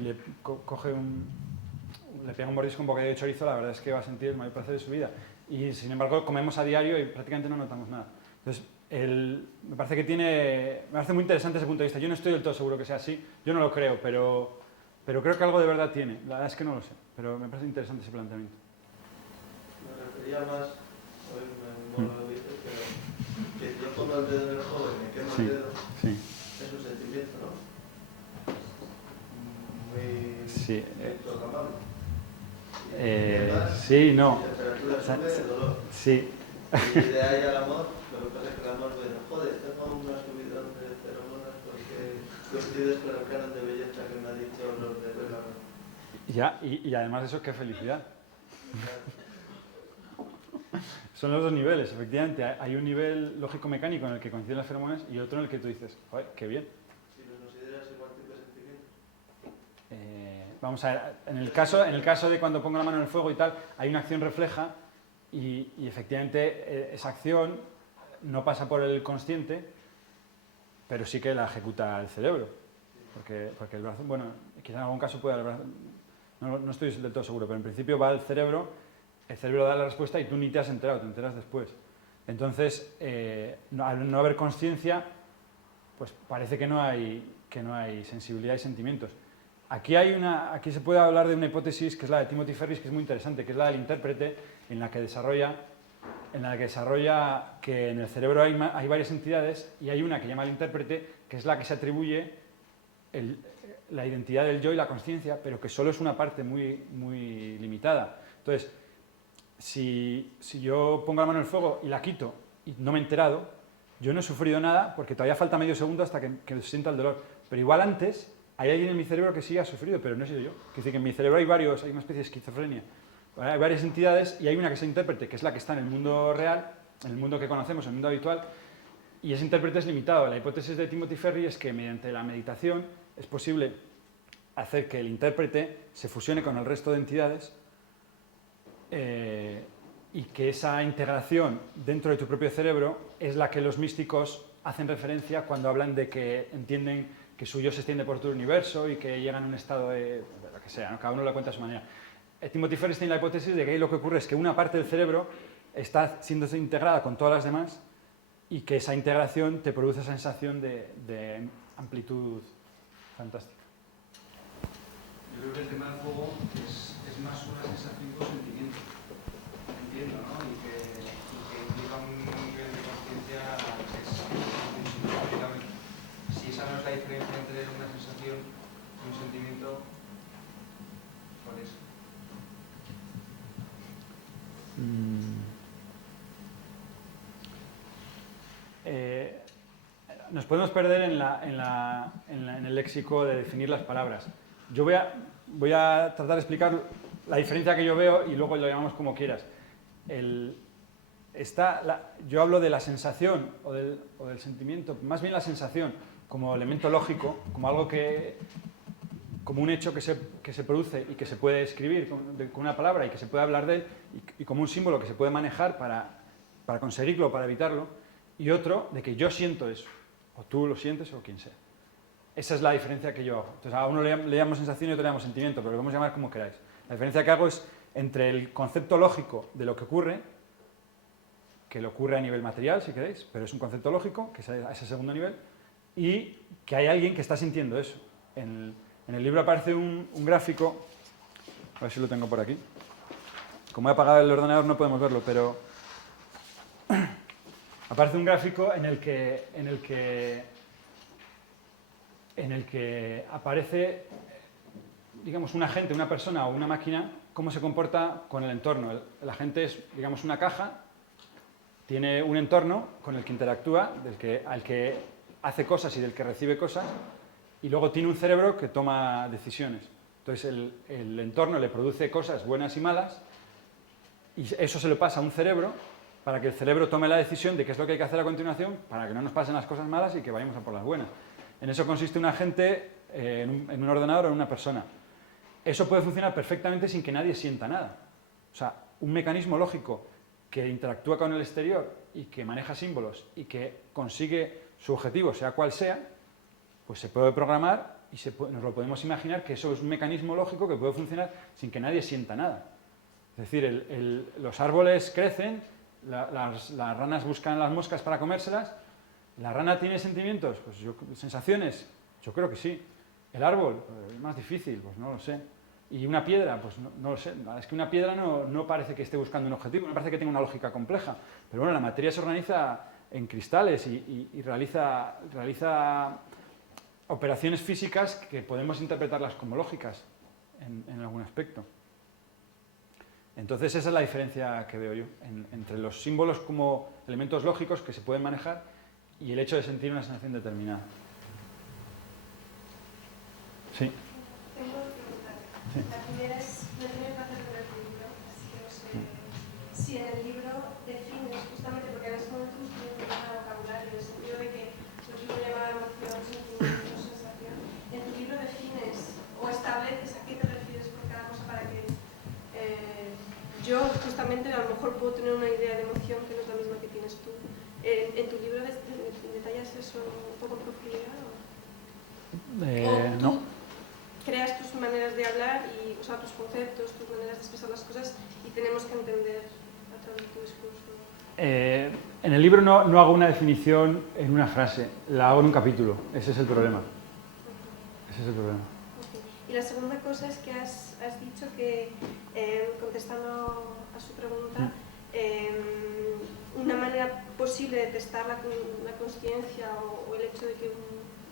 le pega un mordisco un bocadillo de chorizo, la verdad es que va a sentir el mayor placer de su vida. Y sin embargo comemos a diario y prácticamente no notamos nada. Entonces, me parece muy interesante ese punto de vista. Yo no estoy del todo seguro que sea así, yo no lo creo, pero creo que algo de verdad tiene. La verdad es que no lo sé, pero me parece interesante ese planteamiento. Me refería más, hoy me lo dices, pero que yo pongo el dedo en el juego y me quemo el dedo, es un sentimiento, ¿no? Muy programable. Sí, no. La temperatura sube, el dolor. Sí. Y de ahí al amor, lo que pasa es que el amor, bueno, joder, tengo una subidón de feromonas porque coincides con el canon de belleza que me ha dicho los de Rueda. Ya, y además de eso, qué felicidad. Son los dos niveles, efectivamente. Hay un nivel lógico-mecánico en el que coinciden las feromonas y otro en el que tú dices, joder, qué bien. Si lo consideras igual tipo de sentimiento. Vamos a ver, en el caso de cuando pongo la mano en el fuego y tal, hay una acción refleja y efectivamente esa acción no pasa por el consciente, pero sí que la ejecuta el cerebro. Porque el brazo, bueno, quizá en algún caso pueda el brazo, no estoy del todo seguro, pero en principio va al cerebro, el cerebro da la respuesta y tú ni te has enterado, te enteras después. Entonces, al no haber conciencia, pues parece que no hay sensibilidad y sentimientos. Aquí se puede hablar de una hipótesis que es la de Timothy Ferris, que es muy interesante, que es la del intérprete, en la que desarrolla que en el cerebro hay varias entidades y hay una que llama el intérprete, que es la que se atribuye la identidad del yo y la conciencia, pero que solo es una parte muy, muy limitada. Entonces, si yo pongo la mano en el fuego y la quito y no me he enterado, yo no he sufrido nada porque todavía falta medio segundo hasta que sienta el dolor. Pero igual antes hay alguien en mi cerebro que sí ha sufrido, pero no he sido yo. Quiere decir que en mi cerebro hay una especie de esquizofrenia. Hay varias entidades y hay una que es intérprete, que es la que está en el mundo real, en el mundo que conocemos, en el mundo habitual, y ese intérprete es limitado. La hipótesis de Timothy Ferris es que mediante la meditación es posible hacer que el intérprete se fusione con el resto de entidades y que esa integración dentro de tu propio cerebro es la que los místicos hacen referencia cuando hablan de que entienden que su yo se extiende por todo el universo y que llegan a un estado de lo que sea, ¿no? Cada uno lo cuenta a su manera. Timothy Ferris tiene la hipótesis de que ahí lo que ocurre es que una parte del cerebro está siendo integrada con todas las demás y que esa integración te produce esa sensación de amplitud fantástica. Yo creo que el tema del fuego es más una sensación que un sentimiento. Entiendo, ¿no? Y que implica un nivel de conciencia que es significativamente. Si esa no es la diferencia entre una sensación y un sentimiento, ¿cuál es? Nos podemos perder en el léxico de definir las palabras. Yo voy a tratar de explicar la diferencia que yo veo y luego lo llamamos como quieras. Yo hablo de la sensación o del sentimiento, más bien la sensación como elemento lógico, como algo como un hecho que se produce y que se puede escribir con una palabra y que se puede hablar de él y como un símbolo que se puede manejar para conseguirlo o para evitarlo, y otro de que yo siento eso, o tú lo sientes o quien sea. Esa es la diferencia que yo hago. Entonces, a uno le llamamos sensación y a otro le llamamos sentimiento, pero lo podemos llamar como queráis. La diferencia que hago es entre el concepto lógico de lo que ocurre, que le ocurre a nivel material, si queréis, pero es un concepto lógico, que es a ese segundo nivel, y que hay alguien que está sintiendo eso. En el libro aparece un gráfico, a ver si lo tengo por aquí. Como he apagado el ordenador no podemos verlo, pero aparece un gráfico en el que aparece, digamos, un agente, una persona o una máquina, cómo se comporta con el entorno. El agente es, digamos, una caja, tiene un entorno con el que interactúa, al que hace cosas y del que recibe cosas, y luego tiene un cerebro que toma decisiones. Entonces el entorno le produce cosas buenas y malas, y eso se lo pasa a un cerebro para que el cerebro tome la decisión de qué es lo que hay que hacer a continuación para que no nos pasen las cosas malas y que vayamos a por las buenas. En eso consiste un agente en un ordenador o en una persona. Eso puede funcionar perfectamente sin que nadie sienta nada. O sea, un mecanismo lógico que interactúa con el exterior y que maneja símbolos y que consigue su objetivo, sea cual sea, pues se puede programar y nos lo podemos imaginar que eso es un mecanismo lógico que puede funcionar sin que nadie sienta nada. Es decir, los árboles crecen, las ranas buscan las moscas para comérselas. ¿La rana tiene sentimientos? Pues sensaciones, yo creo que sí. ¿El árbol? Es más difícil, pues no lo sé. ¿Y una piedra? Pues no lo sé. Es que una piedra no parece que esté buscando un objetivo, no parece que tenga una lógica compleja. Pero bueno, la materia se organiza en cristales y realiza operaciones físicas que podemos interpretarlas como lógicas en algún aspecto. Entonces esa es la diferencia que veo yo entre los símbolos como elementos lógicos que se pueden manejar y el hecho de sentir una sensación determinada. Sí. Tengo dos preguntas. Sí. La primera es, no he tenido que hacer con el libro, así que no sé si en el libro defines, justamente porque en ese momento no estoy utilizando vocabulario, en el sentido de que el libro lleva emoción, sentimiento, sensación. En tu libro defines o estableces a qué te refieres por cada cosa para que yo justamente a lo mejor puedo tener una idea de emoción que no es la misma que tienes tú. ¿En tu libro detallas eso un poco en profundidad? ¿O No. creas tus maneras de hablar, o sea, tus conceptos, tus maneras de expresar las cosas y tenemos que entender a través de tu discurso? En el libro no hago una definición en una frase, la hago en un capítulo. Ese es el problema. Ese es el problema. Y la segunda cosa es que has dicho que, contestando a su pregunta, una manera posible de testar la consciencia o el hecho de que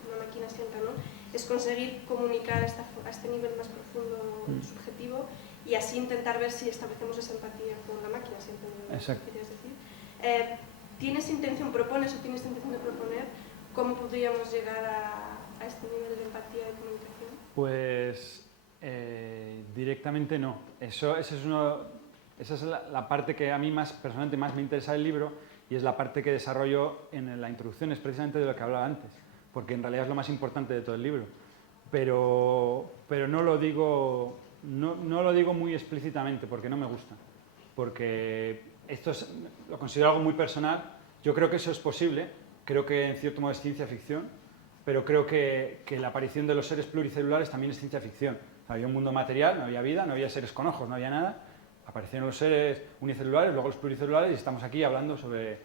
una máquina sienta, ¿no?, es conseguir comunicar a este nivel más profundo subjetivo y así intentar ver si establecemos esa empatía con la máquina, si entendemos lo que querías decir. ¿Tienes intención, propones o tienes intención de proponer cómo podríamos llegar a este nivel de empatía y comunicación? Pues directamente no. Esa es la parte que a mí personalmente más me interesa del libro y es la parte que desarrollo en la introducción, es precisamente de lo que hablaba antes, porque en realidad es lo más importante de todo el libro. Pero no lo digo muy explícitamente porque no me gusta, porque lo considero algo muy personal. Yo creo que eso es posible, creo que en cierto modo es ciencia ficción, pero creo que la aparición de los seres pluricelulares también es ciencia ficción. Había un mundo material, no había vida, no había seres con ojos, no había nada. Aparecieron los seres unicelulares, luego los pluricelulares y estamos aquí hablando sobre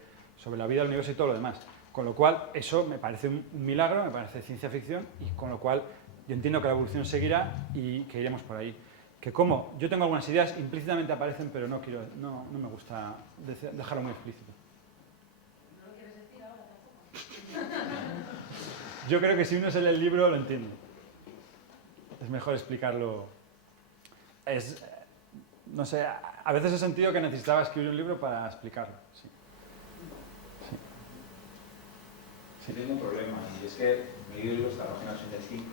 la vida del universo y todo lo demás. Con lo cual, eso me parece un milagro, me parece ciencia ficción y con lo cual yo entiendo que la evolución seguirá y que iremos por ahí. Que como yo tengo algunas ideas, implícitamente aparecen, pero no me gusta dejarlo muy explícito. ¿No lo quieres decir ahora tampoco? Yo creo que si uno se lee el libro lo entiende. Es mejor explicarlo. No sé, a veces he sentido que necesitaba escribir un libro para explicarlo. Sí. Sí, tengo un problema, y es que mi libro está en la página 85,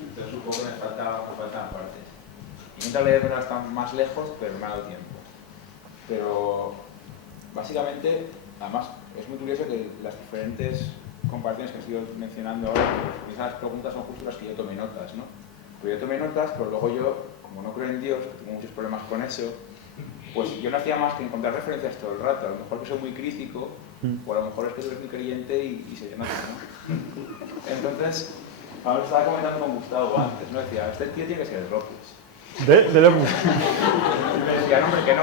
entonces un poco me faltan partes. Intento leerlo hasta más lejos, pero me ha dado tiempo. Pero básicamente, además, es muy curioso que las diferentes comparaciones que he ido mencionando ahora, esas preguntas son justo las que yo tomé notas, ¿no? Pero yo tomé notas, pero luego yo, como no creo en Dios, que tengo muchos problemas con eso, pues yo no hacía más que encontrar referencias todo el rato. A lo mejor que soy muy crítico, o a lo mejor es que soy muy creyente y se nota, ¿no? Entonces, ahora lo estaba comentando con Gustavo antes, ¿no? Decía, este tío tiene que ser el López. ¿De López? Y me decía, no, hombre, que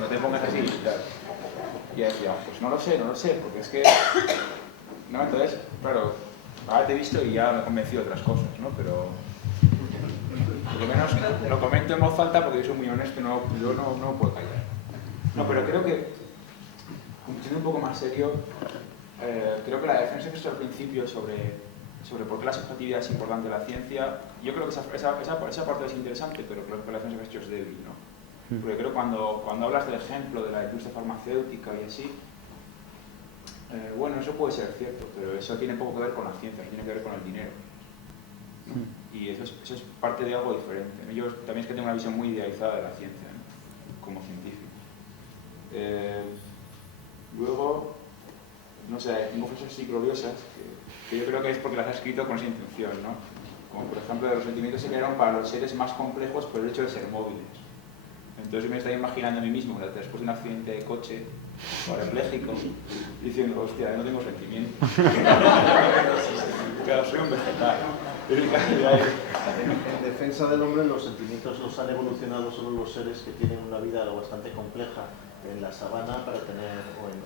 no te pongas así y tal. Y yo decía, pues no lo sé, porque es que... No, entonces, claro, ahora te he visto y ya me he convencido de otras cosas, ¿no? Pero... Por lo menos lo comento en voz alta porque yo soy muy honesto, yo no puedo callar. No, pero creo que, siendo un poco más serio, creo que la defensa que he hecho al principio sobre por qué la subjetividad es importante en la ciencia, yo creo que esa parte es interesante, pero creo que la defensa que has hecho es débil, ¿no? Porque creo que cuando hablas del ejemplo de la industria farmacéutica y así, bueno, eso puede ser cierto, pero eso tiene poco que ver con la ciencia, tiene que ver con el dinero, ¿no? Y eso es parte de algo diferente, ¿no? Yo también es que tengo una visión muy idealizada de la ciencia, ¿no? Como científico. Luego, no sé, tengo frases así gloriosas que yo creo que es porque las ha escrito con esa intención, ¿no? Como por ejemplo, los sentimientos se crearon para los seres más complejos por el hecho de ser móviles. Entonces yo me estoy imaginando a mí mismo, después de un accidente de coche, parapléjico, diciendo, hostia, no tengo sentimientos. Claro, soy un vegetal. En defensa del hombre, los sentimientos los han evolucionado solo los seres que tienen una vida bastante compleja en la sabana para tener, o en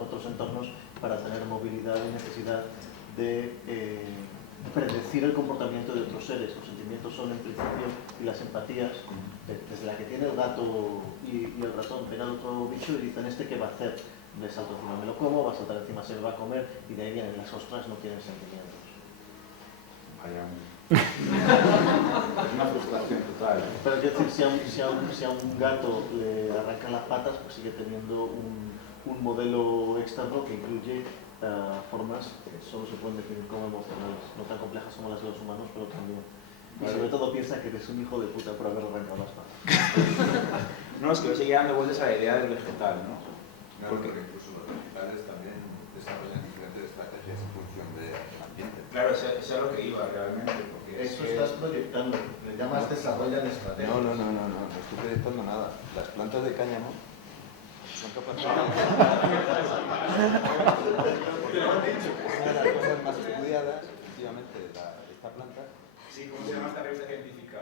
otros entornos, para tener movilidad y necesidad de predecir el comportamiento de otros seres. Los sentimientos son en principio, y las empatías, desde la que tiene el gato y el ratón, ven al otro bicho y dicen, ¿este qué va a hacer? Le salto encima, me lo como, va a saltar encima, se me va a comer, y de ahí vienen las ostras, no tienen sentimientos. Vaya, es una frustración total. Pero es decir, si a un gato le arrancan las patas, pues sigue teniendo un modelo externo que incluye formas que solo se pueden definir como emocionales, no tan complejas como las de los humanos, pero también. Y sobre todo piensa que eres un hijo de puta por haber arrancado las patas. No, es que yo sigue dando vueltas a la idea del vegetal, ¿no? Porque incluso los vegetales también desarrollan diferentes estrategias en función del ambiente. Claro, eso es lo que iba realmente. Porque Eso estás proyectando, le llamas desarrollan estrategias. No estoy proyectando nada. Las plantas de cáñamo son capaces de... Porque lo han dicho. Es una de las cosas más estudiadas, efectivamente, esta planta. Sí, ¿cómo se llama esta revista científica?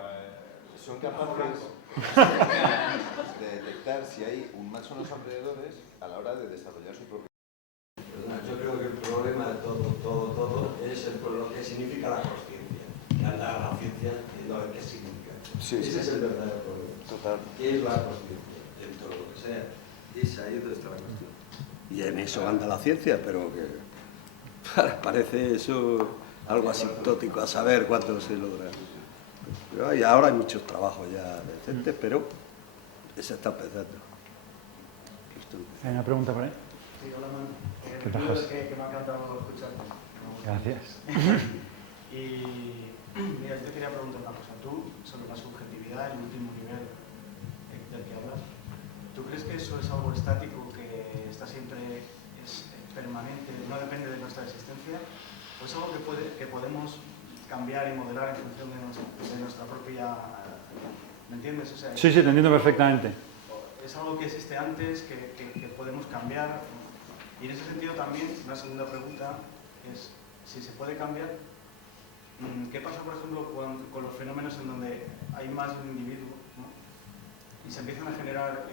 Son capaces de detectar si hay un macho en los alrededores a la hora de desarrollar su propio... Yo creo que el problema de todo es lo que significa la consciencia. La ciencia y lo que significa. Sí, Ese es el verdadero problema. Total. ¿Qué es la consciencia? Dentro de lo que sea. Y es ahí donde está la cuestión. Y en eso anda la ciencia, pero que parece eso algo asintótico a saber cuánto se logra. Pero ahora hay muchos trabajos ya decentes, pero se está empezando. ¿Hay una pregunta por ahí? Sí, hola, Manu. ¿Qué tal, José? Que me ha encantado escucharte. Gracias. Y mira, yo te quería preguntar una cosa. Tú, sobre la subjetividad, el último nivel del que hablas, ¿tú crees que eso es algo estático, que está siempre, es permanente, no depende de nuestra existencia? ¿O es algo que podemos cambiar y modelar en función de nuestra propia... ¿Me entiendes? O sea, Sí, te entiendo perfectamente. es algo que existe antes, que podemos cambiar. Y en ese sentido también, una segunda pregunta es, si se puede cambiar, ¿qué pasa, por ejemplo, con los fenómenos en donde hay más de un individuo, ¿no? Y se empiezan a generar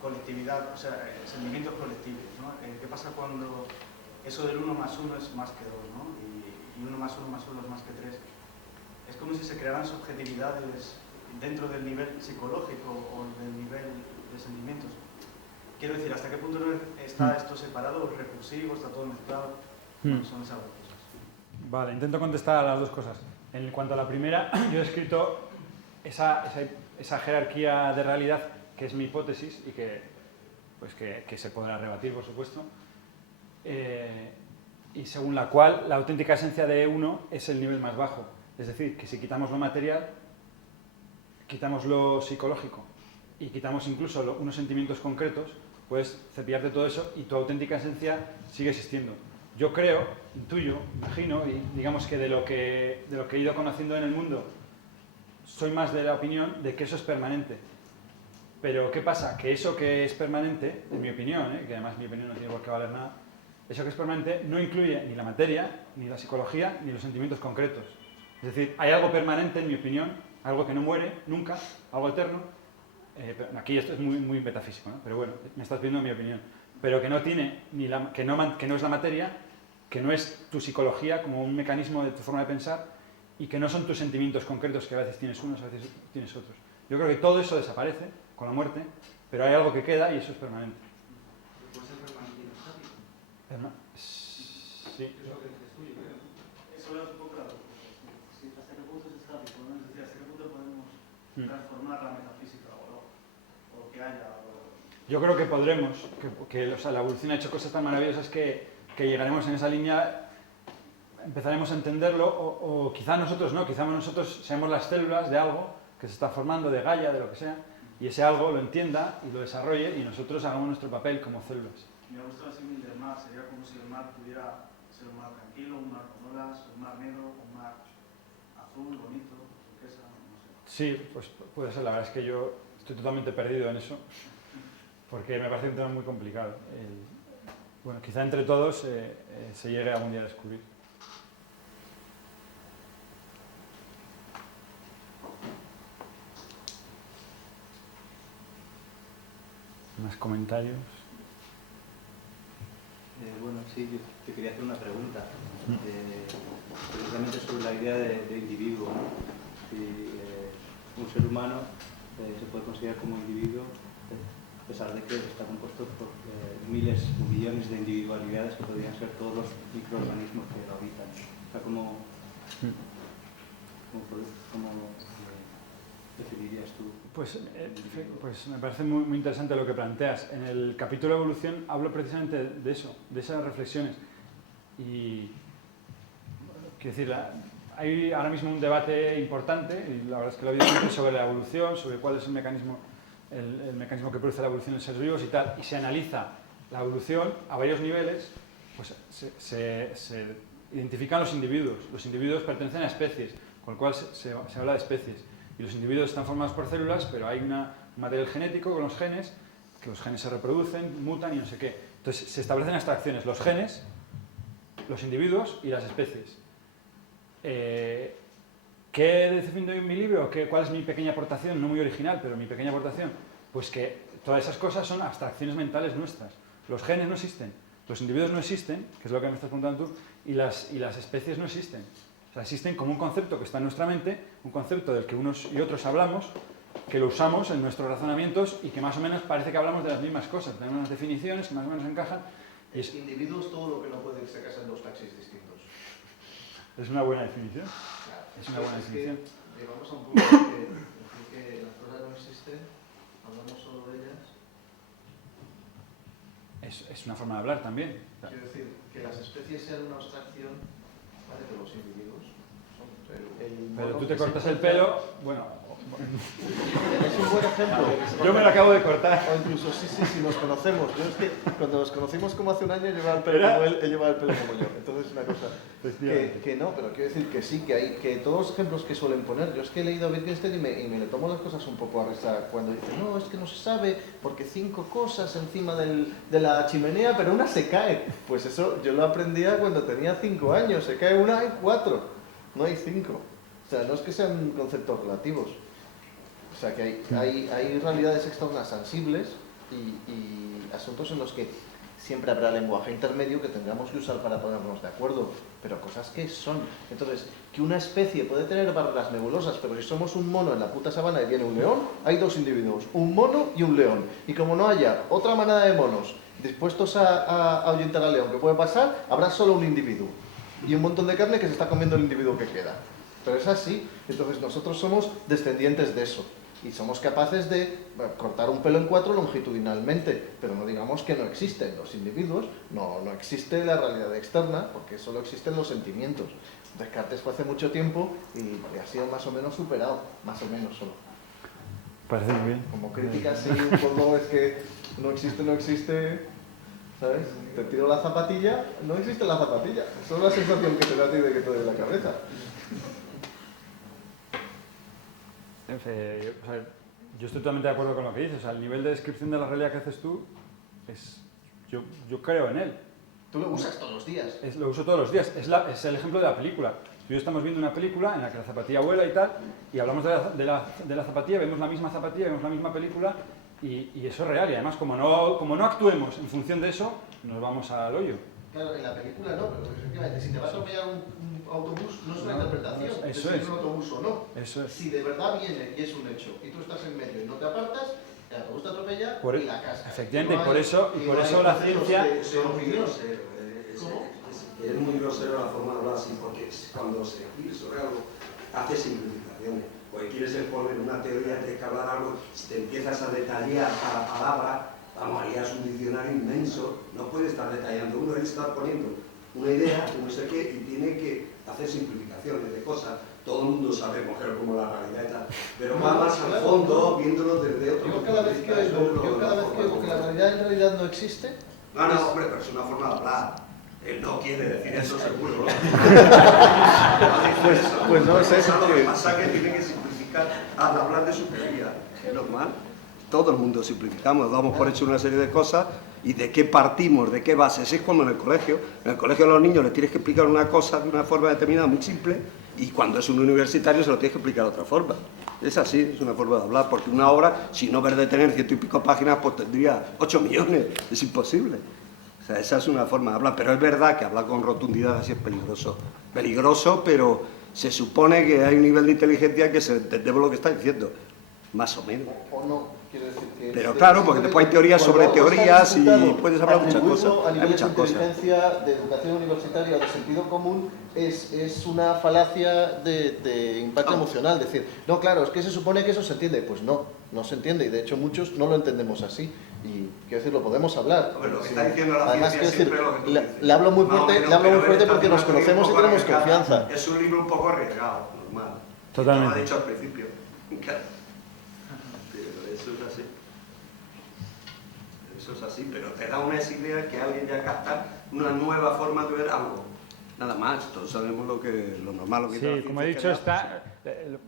colectividad, o sea, sentimientos colectivos, ¿no? ¿Qué pasa cuando eso del 1 más 1 es más que 2, ¿no? Y 1 más 1 más 1 es más que 3? Es como si se crearan subjetividades dentro del nivel psicológico o del nivel de sentimientos. Quiero decir, ¿hasta qué punto está esto separado, es recursivo, está todo mezclado? Son esas dos cosas. Vale, intento contestar a las dos cosas. En cuanto a la primera, yo he escrito esa jerarquía de realidad, que es mi hipótesis y que se podrá rebatir, por supuesto, y según la cual la auténtica esencia de uno es el nivel más bajo. Es decir, que si quitamos lo material, quitamos lo psicológico y quitamos incluso unos sentimientos concretos, puedes cepillarte todo eso y tu auténtica esencia sigue existiendo. Yo creo, intuyo, imagino, y digamos que de lo que he ido conociendo en el mundo, soy más de la opinión de que eso es permanente. Pero ¿qué pasa? Que eso que es permanente, en mi opinión, que además mi opinión no tiene por qué valer nada, eso que es permanente no incluye ni la materia, ni la psicología, ni los sentimientos concretos. Es decir, hay algo permanente, en mi opinión, algo que no muere nunca, algo eterno. Aquí esto es muy metafísico, ¿no? Pero bueno, me estás pidiendo mi opinión. Pero que no tiene, que no es la materia, que no es tu psicología como un mecanismo de tu forma de pensar y que no son tus sentimientos concretos, que a veces tienes unos, a veces tienes otros. Yo creo que todo eso desaparece con la muerte, pero hay algo que queda y eso es permanente. ¿Puede ser permanente y no estático? Sí. Es lo que dices tú, yo creo. Eso es un poco la duda. ¿Hasta qué punto es estático? ¿No? Es decir, ¿hasta qué punto podemos transformar la metafísica o lo que haya? Yo creo que podremos, o sea, la evolución ha hecho cosas tan maravillosas que llegaremos en esa línea, empezaremos a entenderlo, o quizá nosotros no, quizá nosotros seamos las células de algo que se está formando, de Gaia, de lo que sea, y ese algo lo entienda y lo desarrolle y nosotros hagamos nuestro papel como células. me ha gustado el símil del mar, sería como si el mar pudiera ser un mar tranquilo, un mar con olas, un mar negro, un mar azul, bonito, turquesa, no sé. Sí, pues puede ser. La verdad es que yo estoy totalmente perdido en eso, porque me parece un tema muy complicado. Bueno, quizá entre todos se llegue algún día a descubrir. ¿Más comentarios? Bueno, sí, yo te quería hacer una pregunta, precisamente sobre la idea de individuo, ¿no? Si un ser humano se puede considerar como individuo, a pesar de que está compuesto por miles o millones de individualidades que podrían ser todos los microorganismos que lo habitan. O sea, ¿cómo definirías tú? Pues me parece muy interesante lo que planteas. En el capítulo de evolución hablo precisamente de eso, de esas reflexiones. Y quiero decir, hay ahora mismo un debate importante, y la verdad es que lo ha habido siempre, sobre la evolución, sobre cuál es el mecanismo que produce la evolución en seres vivos y tal, y se analiza la evolución a varios niveles, pues se identifican los individuos. Los individuos pertenecen a especies, con lo cual se habla de especies. Y los individuos están formados por células, pero hay un material genético con los genes, que los genes se reproducen, mutan y no sé qué. Entonces se establecen abstracciones, los genes, los individuos y las especies. ¿Qué defino en mi libro? ¿Cuál es mi pequeña aportación? No muy original, pero mi pequeña aportación. Pues que todas esas cosas son abstracciones mentales nuestras. Los genes no existen, los individuos no existen, que es lo que me estás preguntando tú, y las especies no existen. O sea, existen como un concepto que está en nuestra mente, un concepto del que unos y otros hablamos, que lo usamos en nuestros razonamientos y que más o menos parece que hablamos de las mismas cosas. Tenemos unas definiciones que más o menos encajan. Y individuo es todo lo que no puede sacarse en dos taxis distintos. Es una buena definición. Claro, es una buena definición. Llegamos a un punto que las cosas no existen, hablamos solo de ellas. Es una forma de hablar también. Quiero decir, que las especies sean una abstracción, ¿vale? De los individuos. Pero tú te cortas el pelo, bueno... Es un buen ejemplo. Yo me lo acabo de cortar. O incluso, sí, nos conocemos. Yo es que cuando nos conocimos como hace un año llevaba el pelo como él llevaba el pelo como yo. Entonces es una cosa que no, pero quiero decir que sí, que todos los ejemplos que suelen poner, yo es que he leído a Wittgenstein y me le tomo las cosas un poco a risa cuando dice, no, es que no se sabe porque 5 cosas encima de la chimenea, pero una se cae. Pues eso yo lo aprendía cuando tenía 5 años. Se cae una, hay 4, no hay 5. O sea, no es que sean conceptos relativos. O sea, que hay realidades externas sensibles y asuntos en los que siempre habrá lenguaje intermedio que tengamos que usar para ponernos de acuerdo, pero cosas que son. Entonces, que una especie puede tener barreras nebulosas, pero si somos un mono en la puta sabana y viene un león, hay 2 individuos, un mono y un león. Y como no haya otra manada de monos dispuestos a ahuyentar al león que puede pasar, habrá solo un individuo. Y un montón de carne que se está comiendo el individuo que queda. Pero es así. Entonces nosotros somos descendientes de eso. Y somos capaces de cortar un pelo en 4 longitudinalmente, pero no digamos que no existen los individuos, no existe la realidad externa, porque solo existen los sentimientos. Descartes fue hace mucho tiempo y ha sido más o menos superado, más o menos solo. Parece muy bien. Como crítica sí, un poco es que no existe, ¿sabes? Te tiro la zapatilla, no existe la zapatilla, eso es la sensación que te da a ti de que te duele la cabeza. O sea, yo estoy totalmente de acuerdo con lo que dices. O sea, el nivel de descripción de la realidad que haces tú, yo creo en él. Tú lo usas todos los días. Lo uso todos los días. Es el ejemplo de la película. Tú y yo estamos viendo una película en la que la zapatilla vuela y tal, y hablamos de la zapatilla, vemos la misma zapatilla, vemos la misma película, y eso es real. Y además, como no actuemos en función de eso, nos vamos al hoyo. Claro, en la película no, pero efectivamente, si te va a atropellar un autobús, no es una interpretación de si es un autobús o no. Eso es. Si de verdad viene y es un hecho, y tú estás en medio y no te apartas, el autobús te atropella y la casca. Efectivamente, y por eso la ciencia... Es muy grosero la forma de hablar así, porque cuando se escribe sobre algo, hace simplificaciones. Porque quieres exponer una teoría, tienes que hablar algo, si te empiezas a detallar cada palabra, vamos, harías un diccionario inmenso, no puede estar detallando, uno debe estar poniendo una idea, no sé qué, y tiene que hacer simplificaciones de cosas. Todo el mundo sabe coger como la realidad y tal, pero va más al fondo, viéndolo desde otro punto de vista. Yo cada vez que digo que la realidad en realidad no existe, No, no, hombre, pero es una forma de hablar. Él no quiere decir eso seguro. Pues no es eso. Lo que pasa es que tiene que simplificar al hablar de su teoría. Es normal. Todo el mundo simplificamos, damos por hecho una serie de cosas y de qué partimos, de qué bases. Es como en el colegio. En el colegio a los niños les tienes que explicar una cosa de una forma determinada muy simple y cuando es un universitario se lo tienes que explicar de otra forma. Es así, es una forma de hablar, porque una obra, si no verde tener 100 y pico páginas, pues tendría 8 millones. Es imposible. O sea, esa es una forma de hablar, pero es verdad que hablar con rotundidad así es peligroso. Peligroso, pero se supone que hay un nivel de inteligencia que se entendemos lo que está diciendo, más o menos. O no, quiero decir que... Pero claro, porque después hay teorías sobre teorías y puedes hablar muchas cosas. A Hay nivel de muchas cosas. inteligencia, de educación universitaria o de sentido común, es una falacia de impacto emocional. Decir, no, claro, es que se supone que eso se entiende. Pues no, no se entiende y de hecho muchos no lo entendemos así. Y quiero decir, lo podemos hablar. Hombre, lo que está diciendo la Además, ciencia quiero decir, siempre es lo que tú dices. le hablo muy fuerte, No, le hablo muy pero fuerte esta porque nos teoría conocemos y un poco tenemos arriesgada. confianza. Es un libro un poco arriesgado, normal. Totalmente. Lo ha dicho al principio. Pero eso es así. Eso es así, pero te da unas ideas que alguien ya capta una nueva forma de ver algo. Nada más, todos sabemos lo normal, lo que Sí, como he dicho,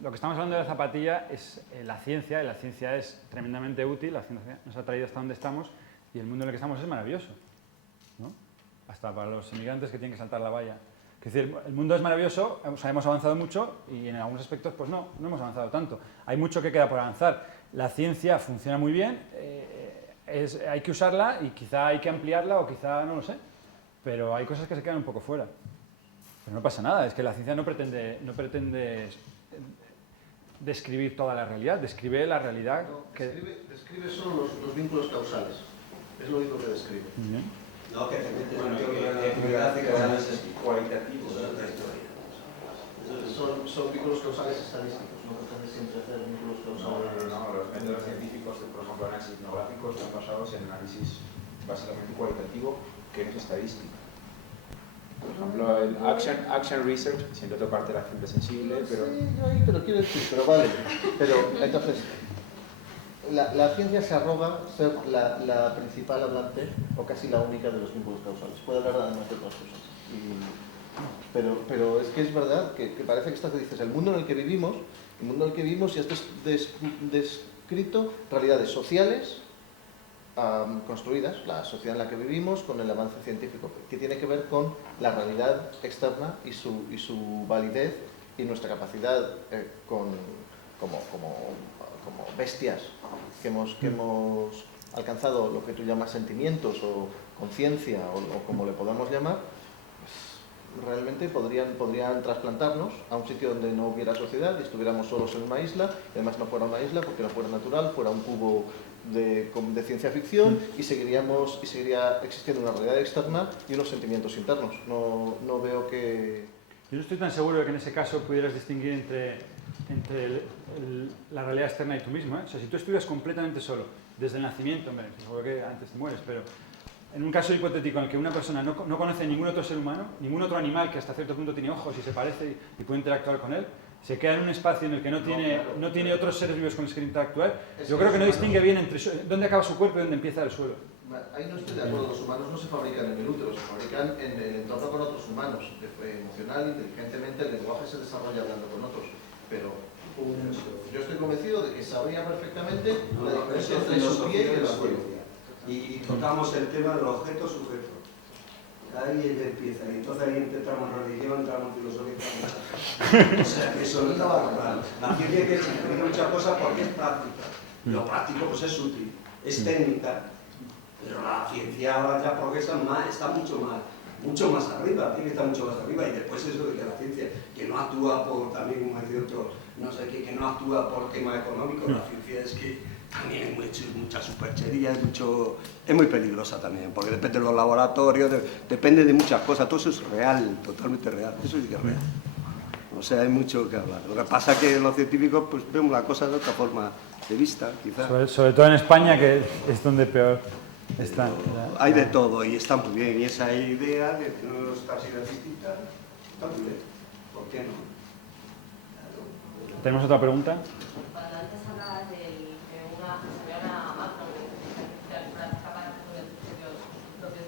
lo que estamos hablando de la zapatilla es la ciencia, y la ciencia es tremendamente útil, la ciencia nos ha traído hasta donde estamos, y el mundo en el que estamos es maravilloso, ¿no? Hasta para los inmigrantes que tienen que saltar la valla. Es decir, el mundo es maravilloso, o sea, hemos avanzado mucho, y en algunos aspectos, pues no hemos avanzado tanto. Hay mucho que queda por avanzar. La ciencia funciona muy bien, hay que usarla, y quizá hay que ampliarla, o quizá no lo sé, pero hay cosas que se quedan un poco fuera. Pero no pasa nada, es que la ciencia no pretende describir toda la realidad, describe la realidad que... Describe solo los vínculos causales, es lo único que describe. No, que te metes Bueno, en teoría que análisis cualitativo. Son vínculos causales estadísticos, no pretende siempre hacer vínculos causales. No, los métodos científicos, por ejemplo, análisis etnográficos, están basados en análisis básicamente cualitativo, que no es estadístico. Por ejemplo, el action research, siempre tocarte la gente sensible, pero... Sí, yo ahí, pero quiero decir, pero vale. Pero entonces, la ciencia se arroga ser la principal hablante, o casi la única de los vínculos causales. Puede hablar además de otras cosas. Pero es que es verdad que parece que estás dices, el mundo en el que vivimos ya está descrito realidades sociales construidas, la sociedad en la que vivimos, con el avance científico, que tiene que ver con la realidad externa y su validez y nuestra capacidad como bestias que hemos alcanzado lo que tú llamas sentimientos o conciencia o como le podamos llamar, pues realmente podrían trasplantarnos a un sitio donde no hubiera sociedad y estuviéramos solos en una isla, y además no fuera una isla porque no fuera natural, fuera un cubo de ciencia ficción y seguiría existiendo una realidad externa y unos sentimientos internos. No veo que... Yo no estoy tan seguro de que en ese caso pudieras distinguir entre la realidad externa y tú mismo, ¿eh? O sea, si tú estudias completamente solo, desde el nacimiento, hombre, seguro que antes te mueres, pero en un caso hipotético en el que una persona no conoce ningún otro ser humano, ningún otro animal que hasta cierto punto tiene ojos y se parece y puede interactuar con él, se queda en un espacio en el que no tiene otros seres vivos con los que interactuar, yo creo que no distingue bien entre dónde acaba su cuerpo y dónde empieza el suelo. Ahí no estoy de acuerdo, los humanos no se fabrican en el útero, se fabrican en el entorno con otros humanos. Emocional, inteligentemente, el lenguaje se desarrolla hablando con otros. Pero yo estoy convencido de que sabría perfectamente la diferencia entre su pie y el suelo. Y tocamos el tema del objeto sujeto. Ahí empieza, y entonces ahí entramos en religión, entramos en filosofía. O sea, que eso no está normal. La ciencia hay que explicar muchas cosas porque es práctica. Lo práctico pues es útil, es técnica. Pero la ciencia ahora ya progresa más, está mucho más arriba, tiene que estar mucho más arriba. Y después eso de que la ciencia, que no actúa por, también como decía otro, no sé qué, que no actúa por tema económico, la ciencia es que también mucha superchería, es muy peligrosa también, porque depende de los laboratorios, depende de muchas cosas, todo eso es real, totalmente real, eso sí que es real. O sea, hay mucho que hablar. Lo que pasa es que los científicos pues vemos la cosa de otra forma de vista, quizás. Sobre todo en España, que es donde peor está. Hay de todo y está muy bien, y esa idea de que no está así de distinta, está muy bien, ¿por qué no? ¿Tenemos otra pregunta? Cuando antes hablabas de una máquina de inteligencia artificial para capaz de sus propios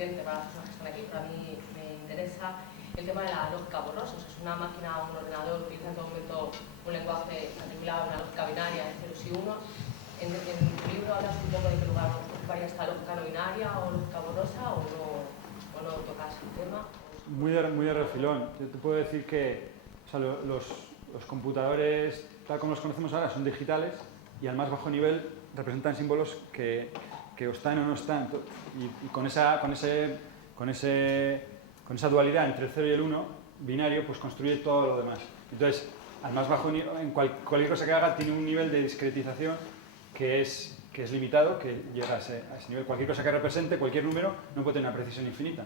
evidente para las personas que están aquí, pero a mí me interesa el tema de la lógica borrosa. O sea, es una máquina o un ordenador que utiliza en todo momento un lenguaje matriculado, una lógica binaria de ceros y unos. En tu libro hablas un poco de qué lugar ocuparía esta lógica no binaria o lógica borrosa, o no tocas el tema. Muy de refilón. Yo te puedo decir que o sea, los computadores, tal como los conocemos ahora, son digitales y al más bajo nivel representan símbolos que o están o no están. Y con esa dualidad entre el 0 y el 1, binario, pues construye todo lo demás. Entonces, al más bajo nivel, en cualquier cosa que haga, tiene un nivel de discretización que es limitado, que llega a ese nivel. Cualquier cosa que represente, cualquier número, no puede tener una precisión infinita.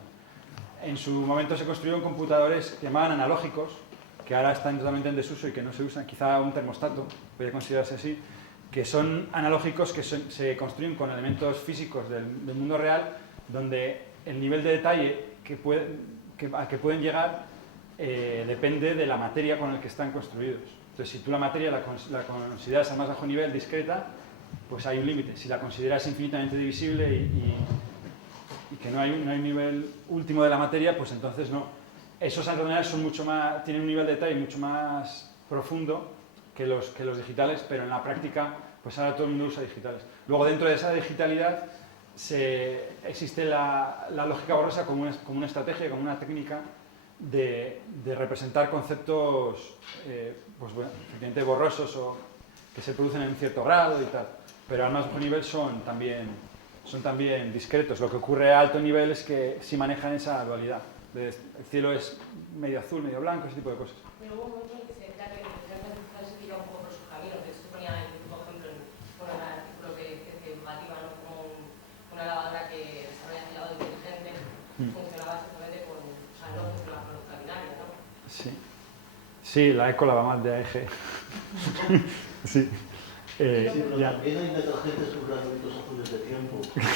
En su momento se construyeron computadores que llamaban analógicos, que ahora están totalmente en desuso y que no se usan, quizá un termostato, podría considerarse así, que son analógicos que se construyen con elementos físicos del mundo real, donde el nivel de detalle al que pueden llegar depende de la materia con la que están construidos. Entonces, si tú la materia la consideras a más bajo nivel, discreta, pues hay un límite. Si la consideras infinitamente divisible y que no hay un nivel último de la materia, pues entonces no. Esos ordenadores tienen un nivel de detalle mucho más profundo que los digitales, pero en la práctica, pues ahora todo el mundo usa digitales. Luego, dentro de esa digitalidad, existe la lógica borrosa como una estrategia, como una técnica de representar conceptos pues bueno, efectivamente borrosos o que se producen en cierto grado y tal, pero al más bajo nivel son también discretos. Lo que ocurre a alto nivel es que sí manejan esa dualidad. El cielo es medio azul, medio blanco, ese tipo de cosas. Pero hubo un momento en que se decía que se tira un poco por su camino, que se ponía el mismo ejemplo en un artículo que combativa, ¿no? Como una lavadora que desarrolla el lavado inteligente funcionaba simplemente no funcionaba con lógica binaria, ¿no? Sí, la Eco Lavamates de AEG. Sí. Sí, pero también hay detergentes con granulitos azules de tiempo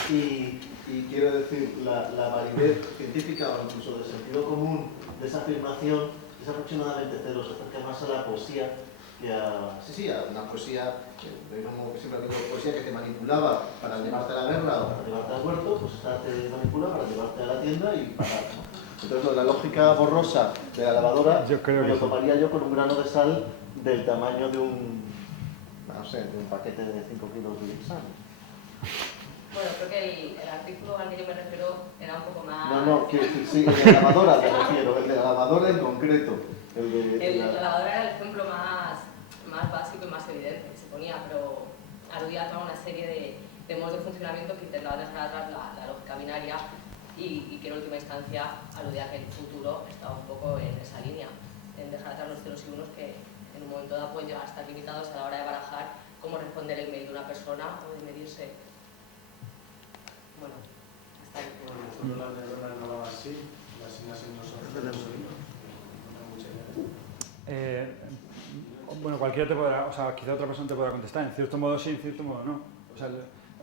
y quiero decir, la validez científica o incluso del sentido común de esa afirmación es aproximadamente cero, se acerca más a la poesía que a una poesía, como que siempre ha habido poesía que te manipulaba para llevarte a la guerra o para llevarte al huerto, pues esta te manipula para llevarte a la tienda y pagar, ¿no? Entonces, la lógica borrosa de la lavadora me lo tomaría yo con un grano de sal del tamaño de un paquete de 5 kilos de Lipsan. Bueno, creo que el artículo al que yo me refiero era un poco más... No, quiero decir, sí, el de la lavadora me refiero, el de la lavadora en concreto. La lavadora era el ejemplo más básico y más evidente que se ponía, pero aludía a toda una serie de modos de funcionamiento que intentaban dejar atrás la lógica binaria y que en última instancia aludía a que el futuro estaba un poco en esa línea, en dejar atrás los ceros y unos que en un momento dado pueden llegar a estar limitados a la hora de barajar cómo responder el mail de una persona o de medirse. Bueno, hasta ahí. Bueno, las neuronas no van así, las sinapsis no son bueno, cualquiera te podrá, o sea, quizá otra persona te podrá contestar, en cierto modo sí, en cierto modo no. O sea,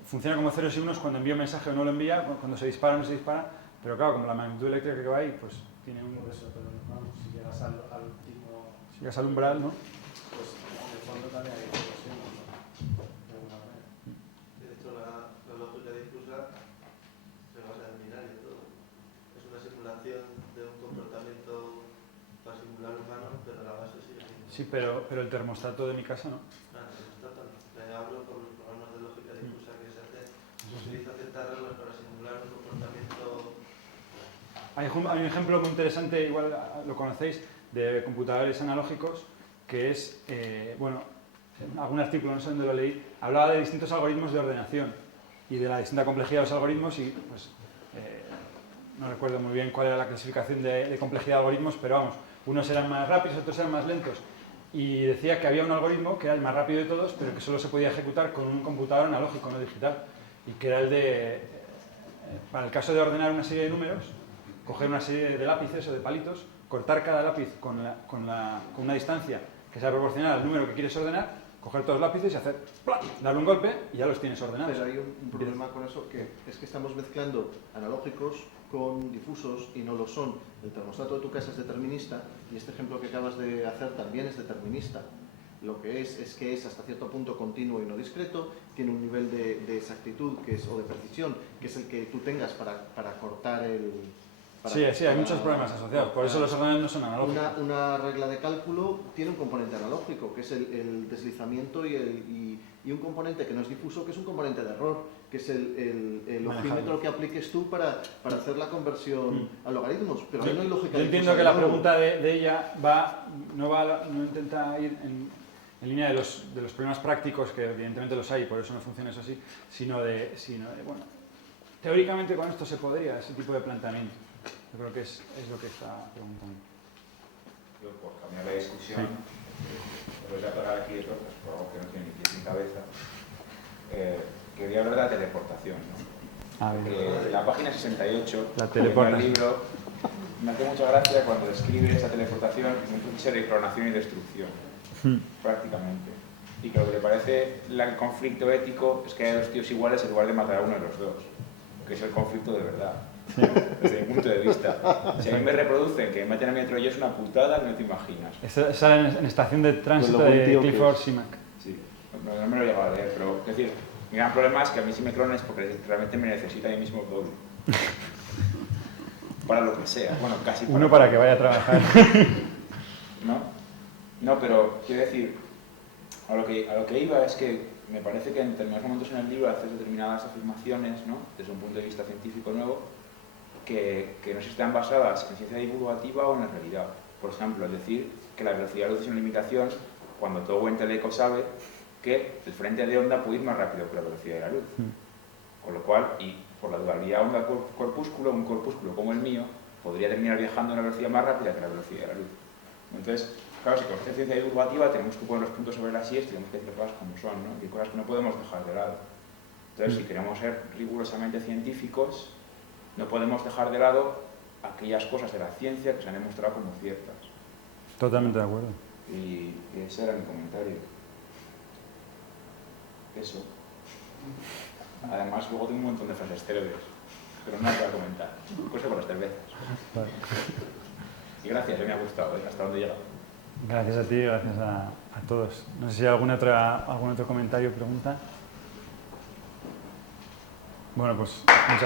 funciona como ceros y unos cuando envía un mensaje o no lo envía, cuando se dispara o no se dispara, pero claro, como la magnitud eléctrica que va ahí, pues tiene un... Por eso, pero vamos, si llegas al último... Si llegas al umbral, ¿no? Pues en el fondo también hay explosión, ¿no? De alguna manera. De hecho, la lógica difusa se basa en binario todo. Es una simulación de un comportamiento para simular humano, pero la base sigue siendo... Sí, pero el termostato de mi casa no. Ah, el termostato no. Le hablo por los programas de lógica difusa que se hacen. Se utiliza ciertas reglas para simular un comportamiento... Hay un ejemplo muy interesante, igual lo conocéis, de computadores analógicos, que es, bueno, algún artículo, no sé dónde lo leí, hablaba de distintos algoritmos de ordenación y de la distinta complejidad de los algoritmos y, pues, no recuerdo muy bien cuál era la clasificación de complejidad de algoritmos, pero vamos, unos eran más rápidos, otros eran más lentos. Y decía que había un algoritmo que era el más rápido de todos, pero que solo se podía ejecutar con un computador analógico, no digital. Y que era el de, para el caso de ordenar una serie de números, coger una serie de lápices o de palitos, cortar cada lápiz con una distancia que sea proporcional al número que quieres ordenar, coger todos los lápices y hacer ¡plá!, darle un golpe y ya los tienes ordenados. Pero hay un problema con eso, que es que estamos mezclando analógicos con difusos y no lo son. El termostato de tu casa es determinista y este ejemplo que acabas de hacer también es determinista. Lo que es que es hasta cierto punto continuo y no discreto, tiene un nivel de exactitud o de precisión, que es el que tú tengas para cortar el... Sí, hay muchos problemas asociados, por eso los ordenadores no son analógicos. Una regla de cálculo tiene un componente analógico, que es el deslizamiento y un componente que no es difuso, que es un componente de error, que es el ojímetro que apliques tú para hacer la conversión a logaritmos. Pero ahí no hay lógica. Yo entiendo que la pregunta de ella no intenta ir en línea de los problemas prácticos, que evidentemente los hay, por eso no funciona eso así, sino de bueno, teóricamente con esto se podría, ese tipo de planteamiento. Yo creo que es lo que está preguntando. Yo, por cambiar la discusión, voy a aclarar aquí esto, pues, por algo que no tiene ni pies ni cabeza. Quería hablar de la teleportación, ¿no? La página 68 del libro me hace mucha gracia cuando describe esa teleportación en un proceso de clonación y destrucción, prácticamente. Y que lo que le parece el conflicto ético es que hay dos tíos iguales en lugar de matar a uno de los dos, que es el conflicto de verdad. Desde mi punto de vista. Si a mí me reproducen que me meten a mi otro yo es una putada que no te imaginas. Sale en estación de tránsito de Clifford Simak. Sí, no me lo he llegado a leer, pero es decir, mi gran problema es que a mí sí me clones porque realmente me necesita a mí mismo doble. Para lo que sea, bueno, casi para... Uno para que vaya a trabajar. No, pero quiero decir, a lo que iba es que me parece que en determinados momentos en el libro haces determinadas afirmaciones, ¿no? Desde un punto de vista científico nuevo, que no sé si están basadas en ciencia divulgativa o en la realidad. Por ejemplo, es decir, que la velocidad de luz es una limitación cuando todo buen teleco sabe que el frente de onda puede ir más rápido que la velocidad de la luz. Con lo cual, y por la dualidad onda-corpúsculo, un corpúsculo como el mío podría terminar viajando a una velocidad más rápida que la velocidad de la luz. Entonces, claro, si conocemos ciencia divulgativa tenemos que poner los puntos sobre las IES, tenemos que decir cosas como son, ¿no? Y hay cosas que no podemos dejar de lado. Entonces, si queremos ser rigurosamente científicos, no podemos dejar de lado aquellas cosas de la ciencia que se han demostrado como ciertas. Totalmente de acuerdo. Y ese era mi comentario. Eso. Además, luego tengo un montón de frases célebres, pero no las voy a comentar. Cosa con las cervezas. Vale. Y gracias, me ha gustado, hasta dónde he llegado. Gracias a ti, gracias a todos. No sé si hay algún otro comentario o pregunta. Bueno, pues muchas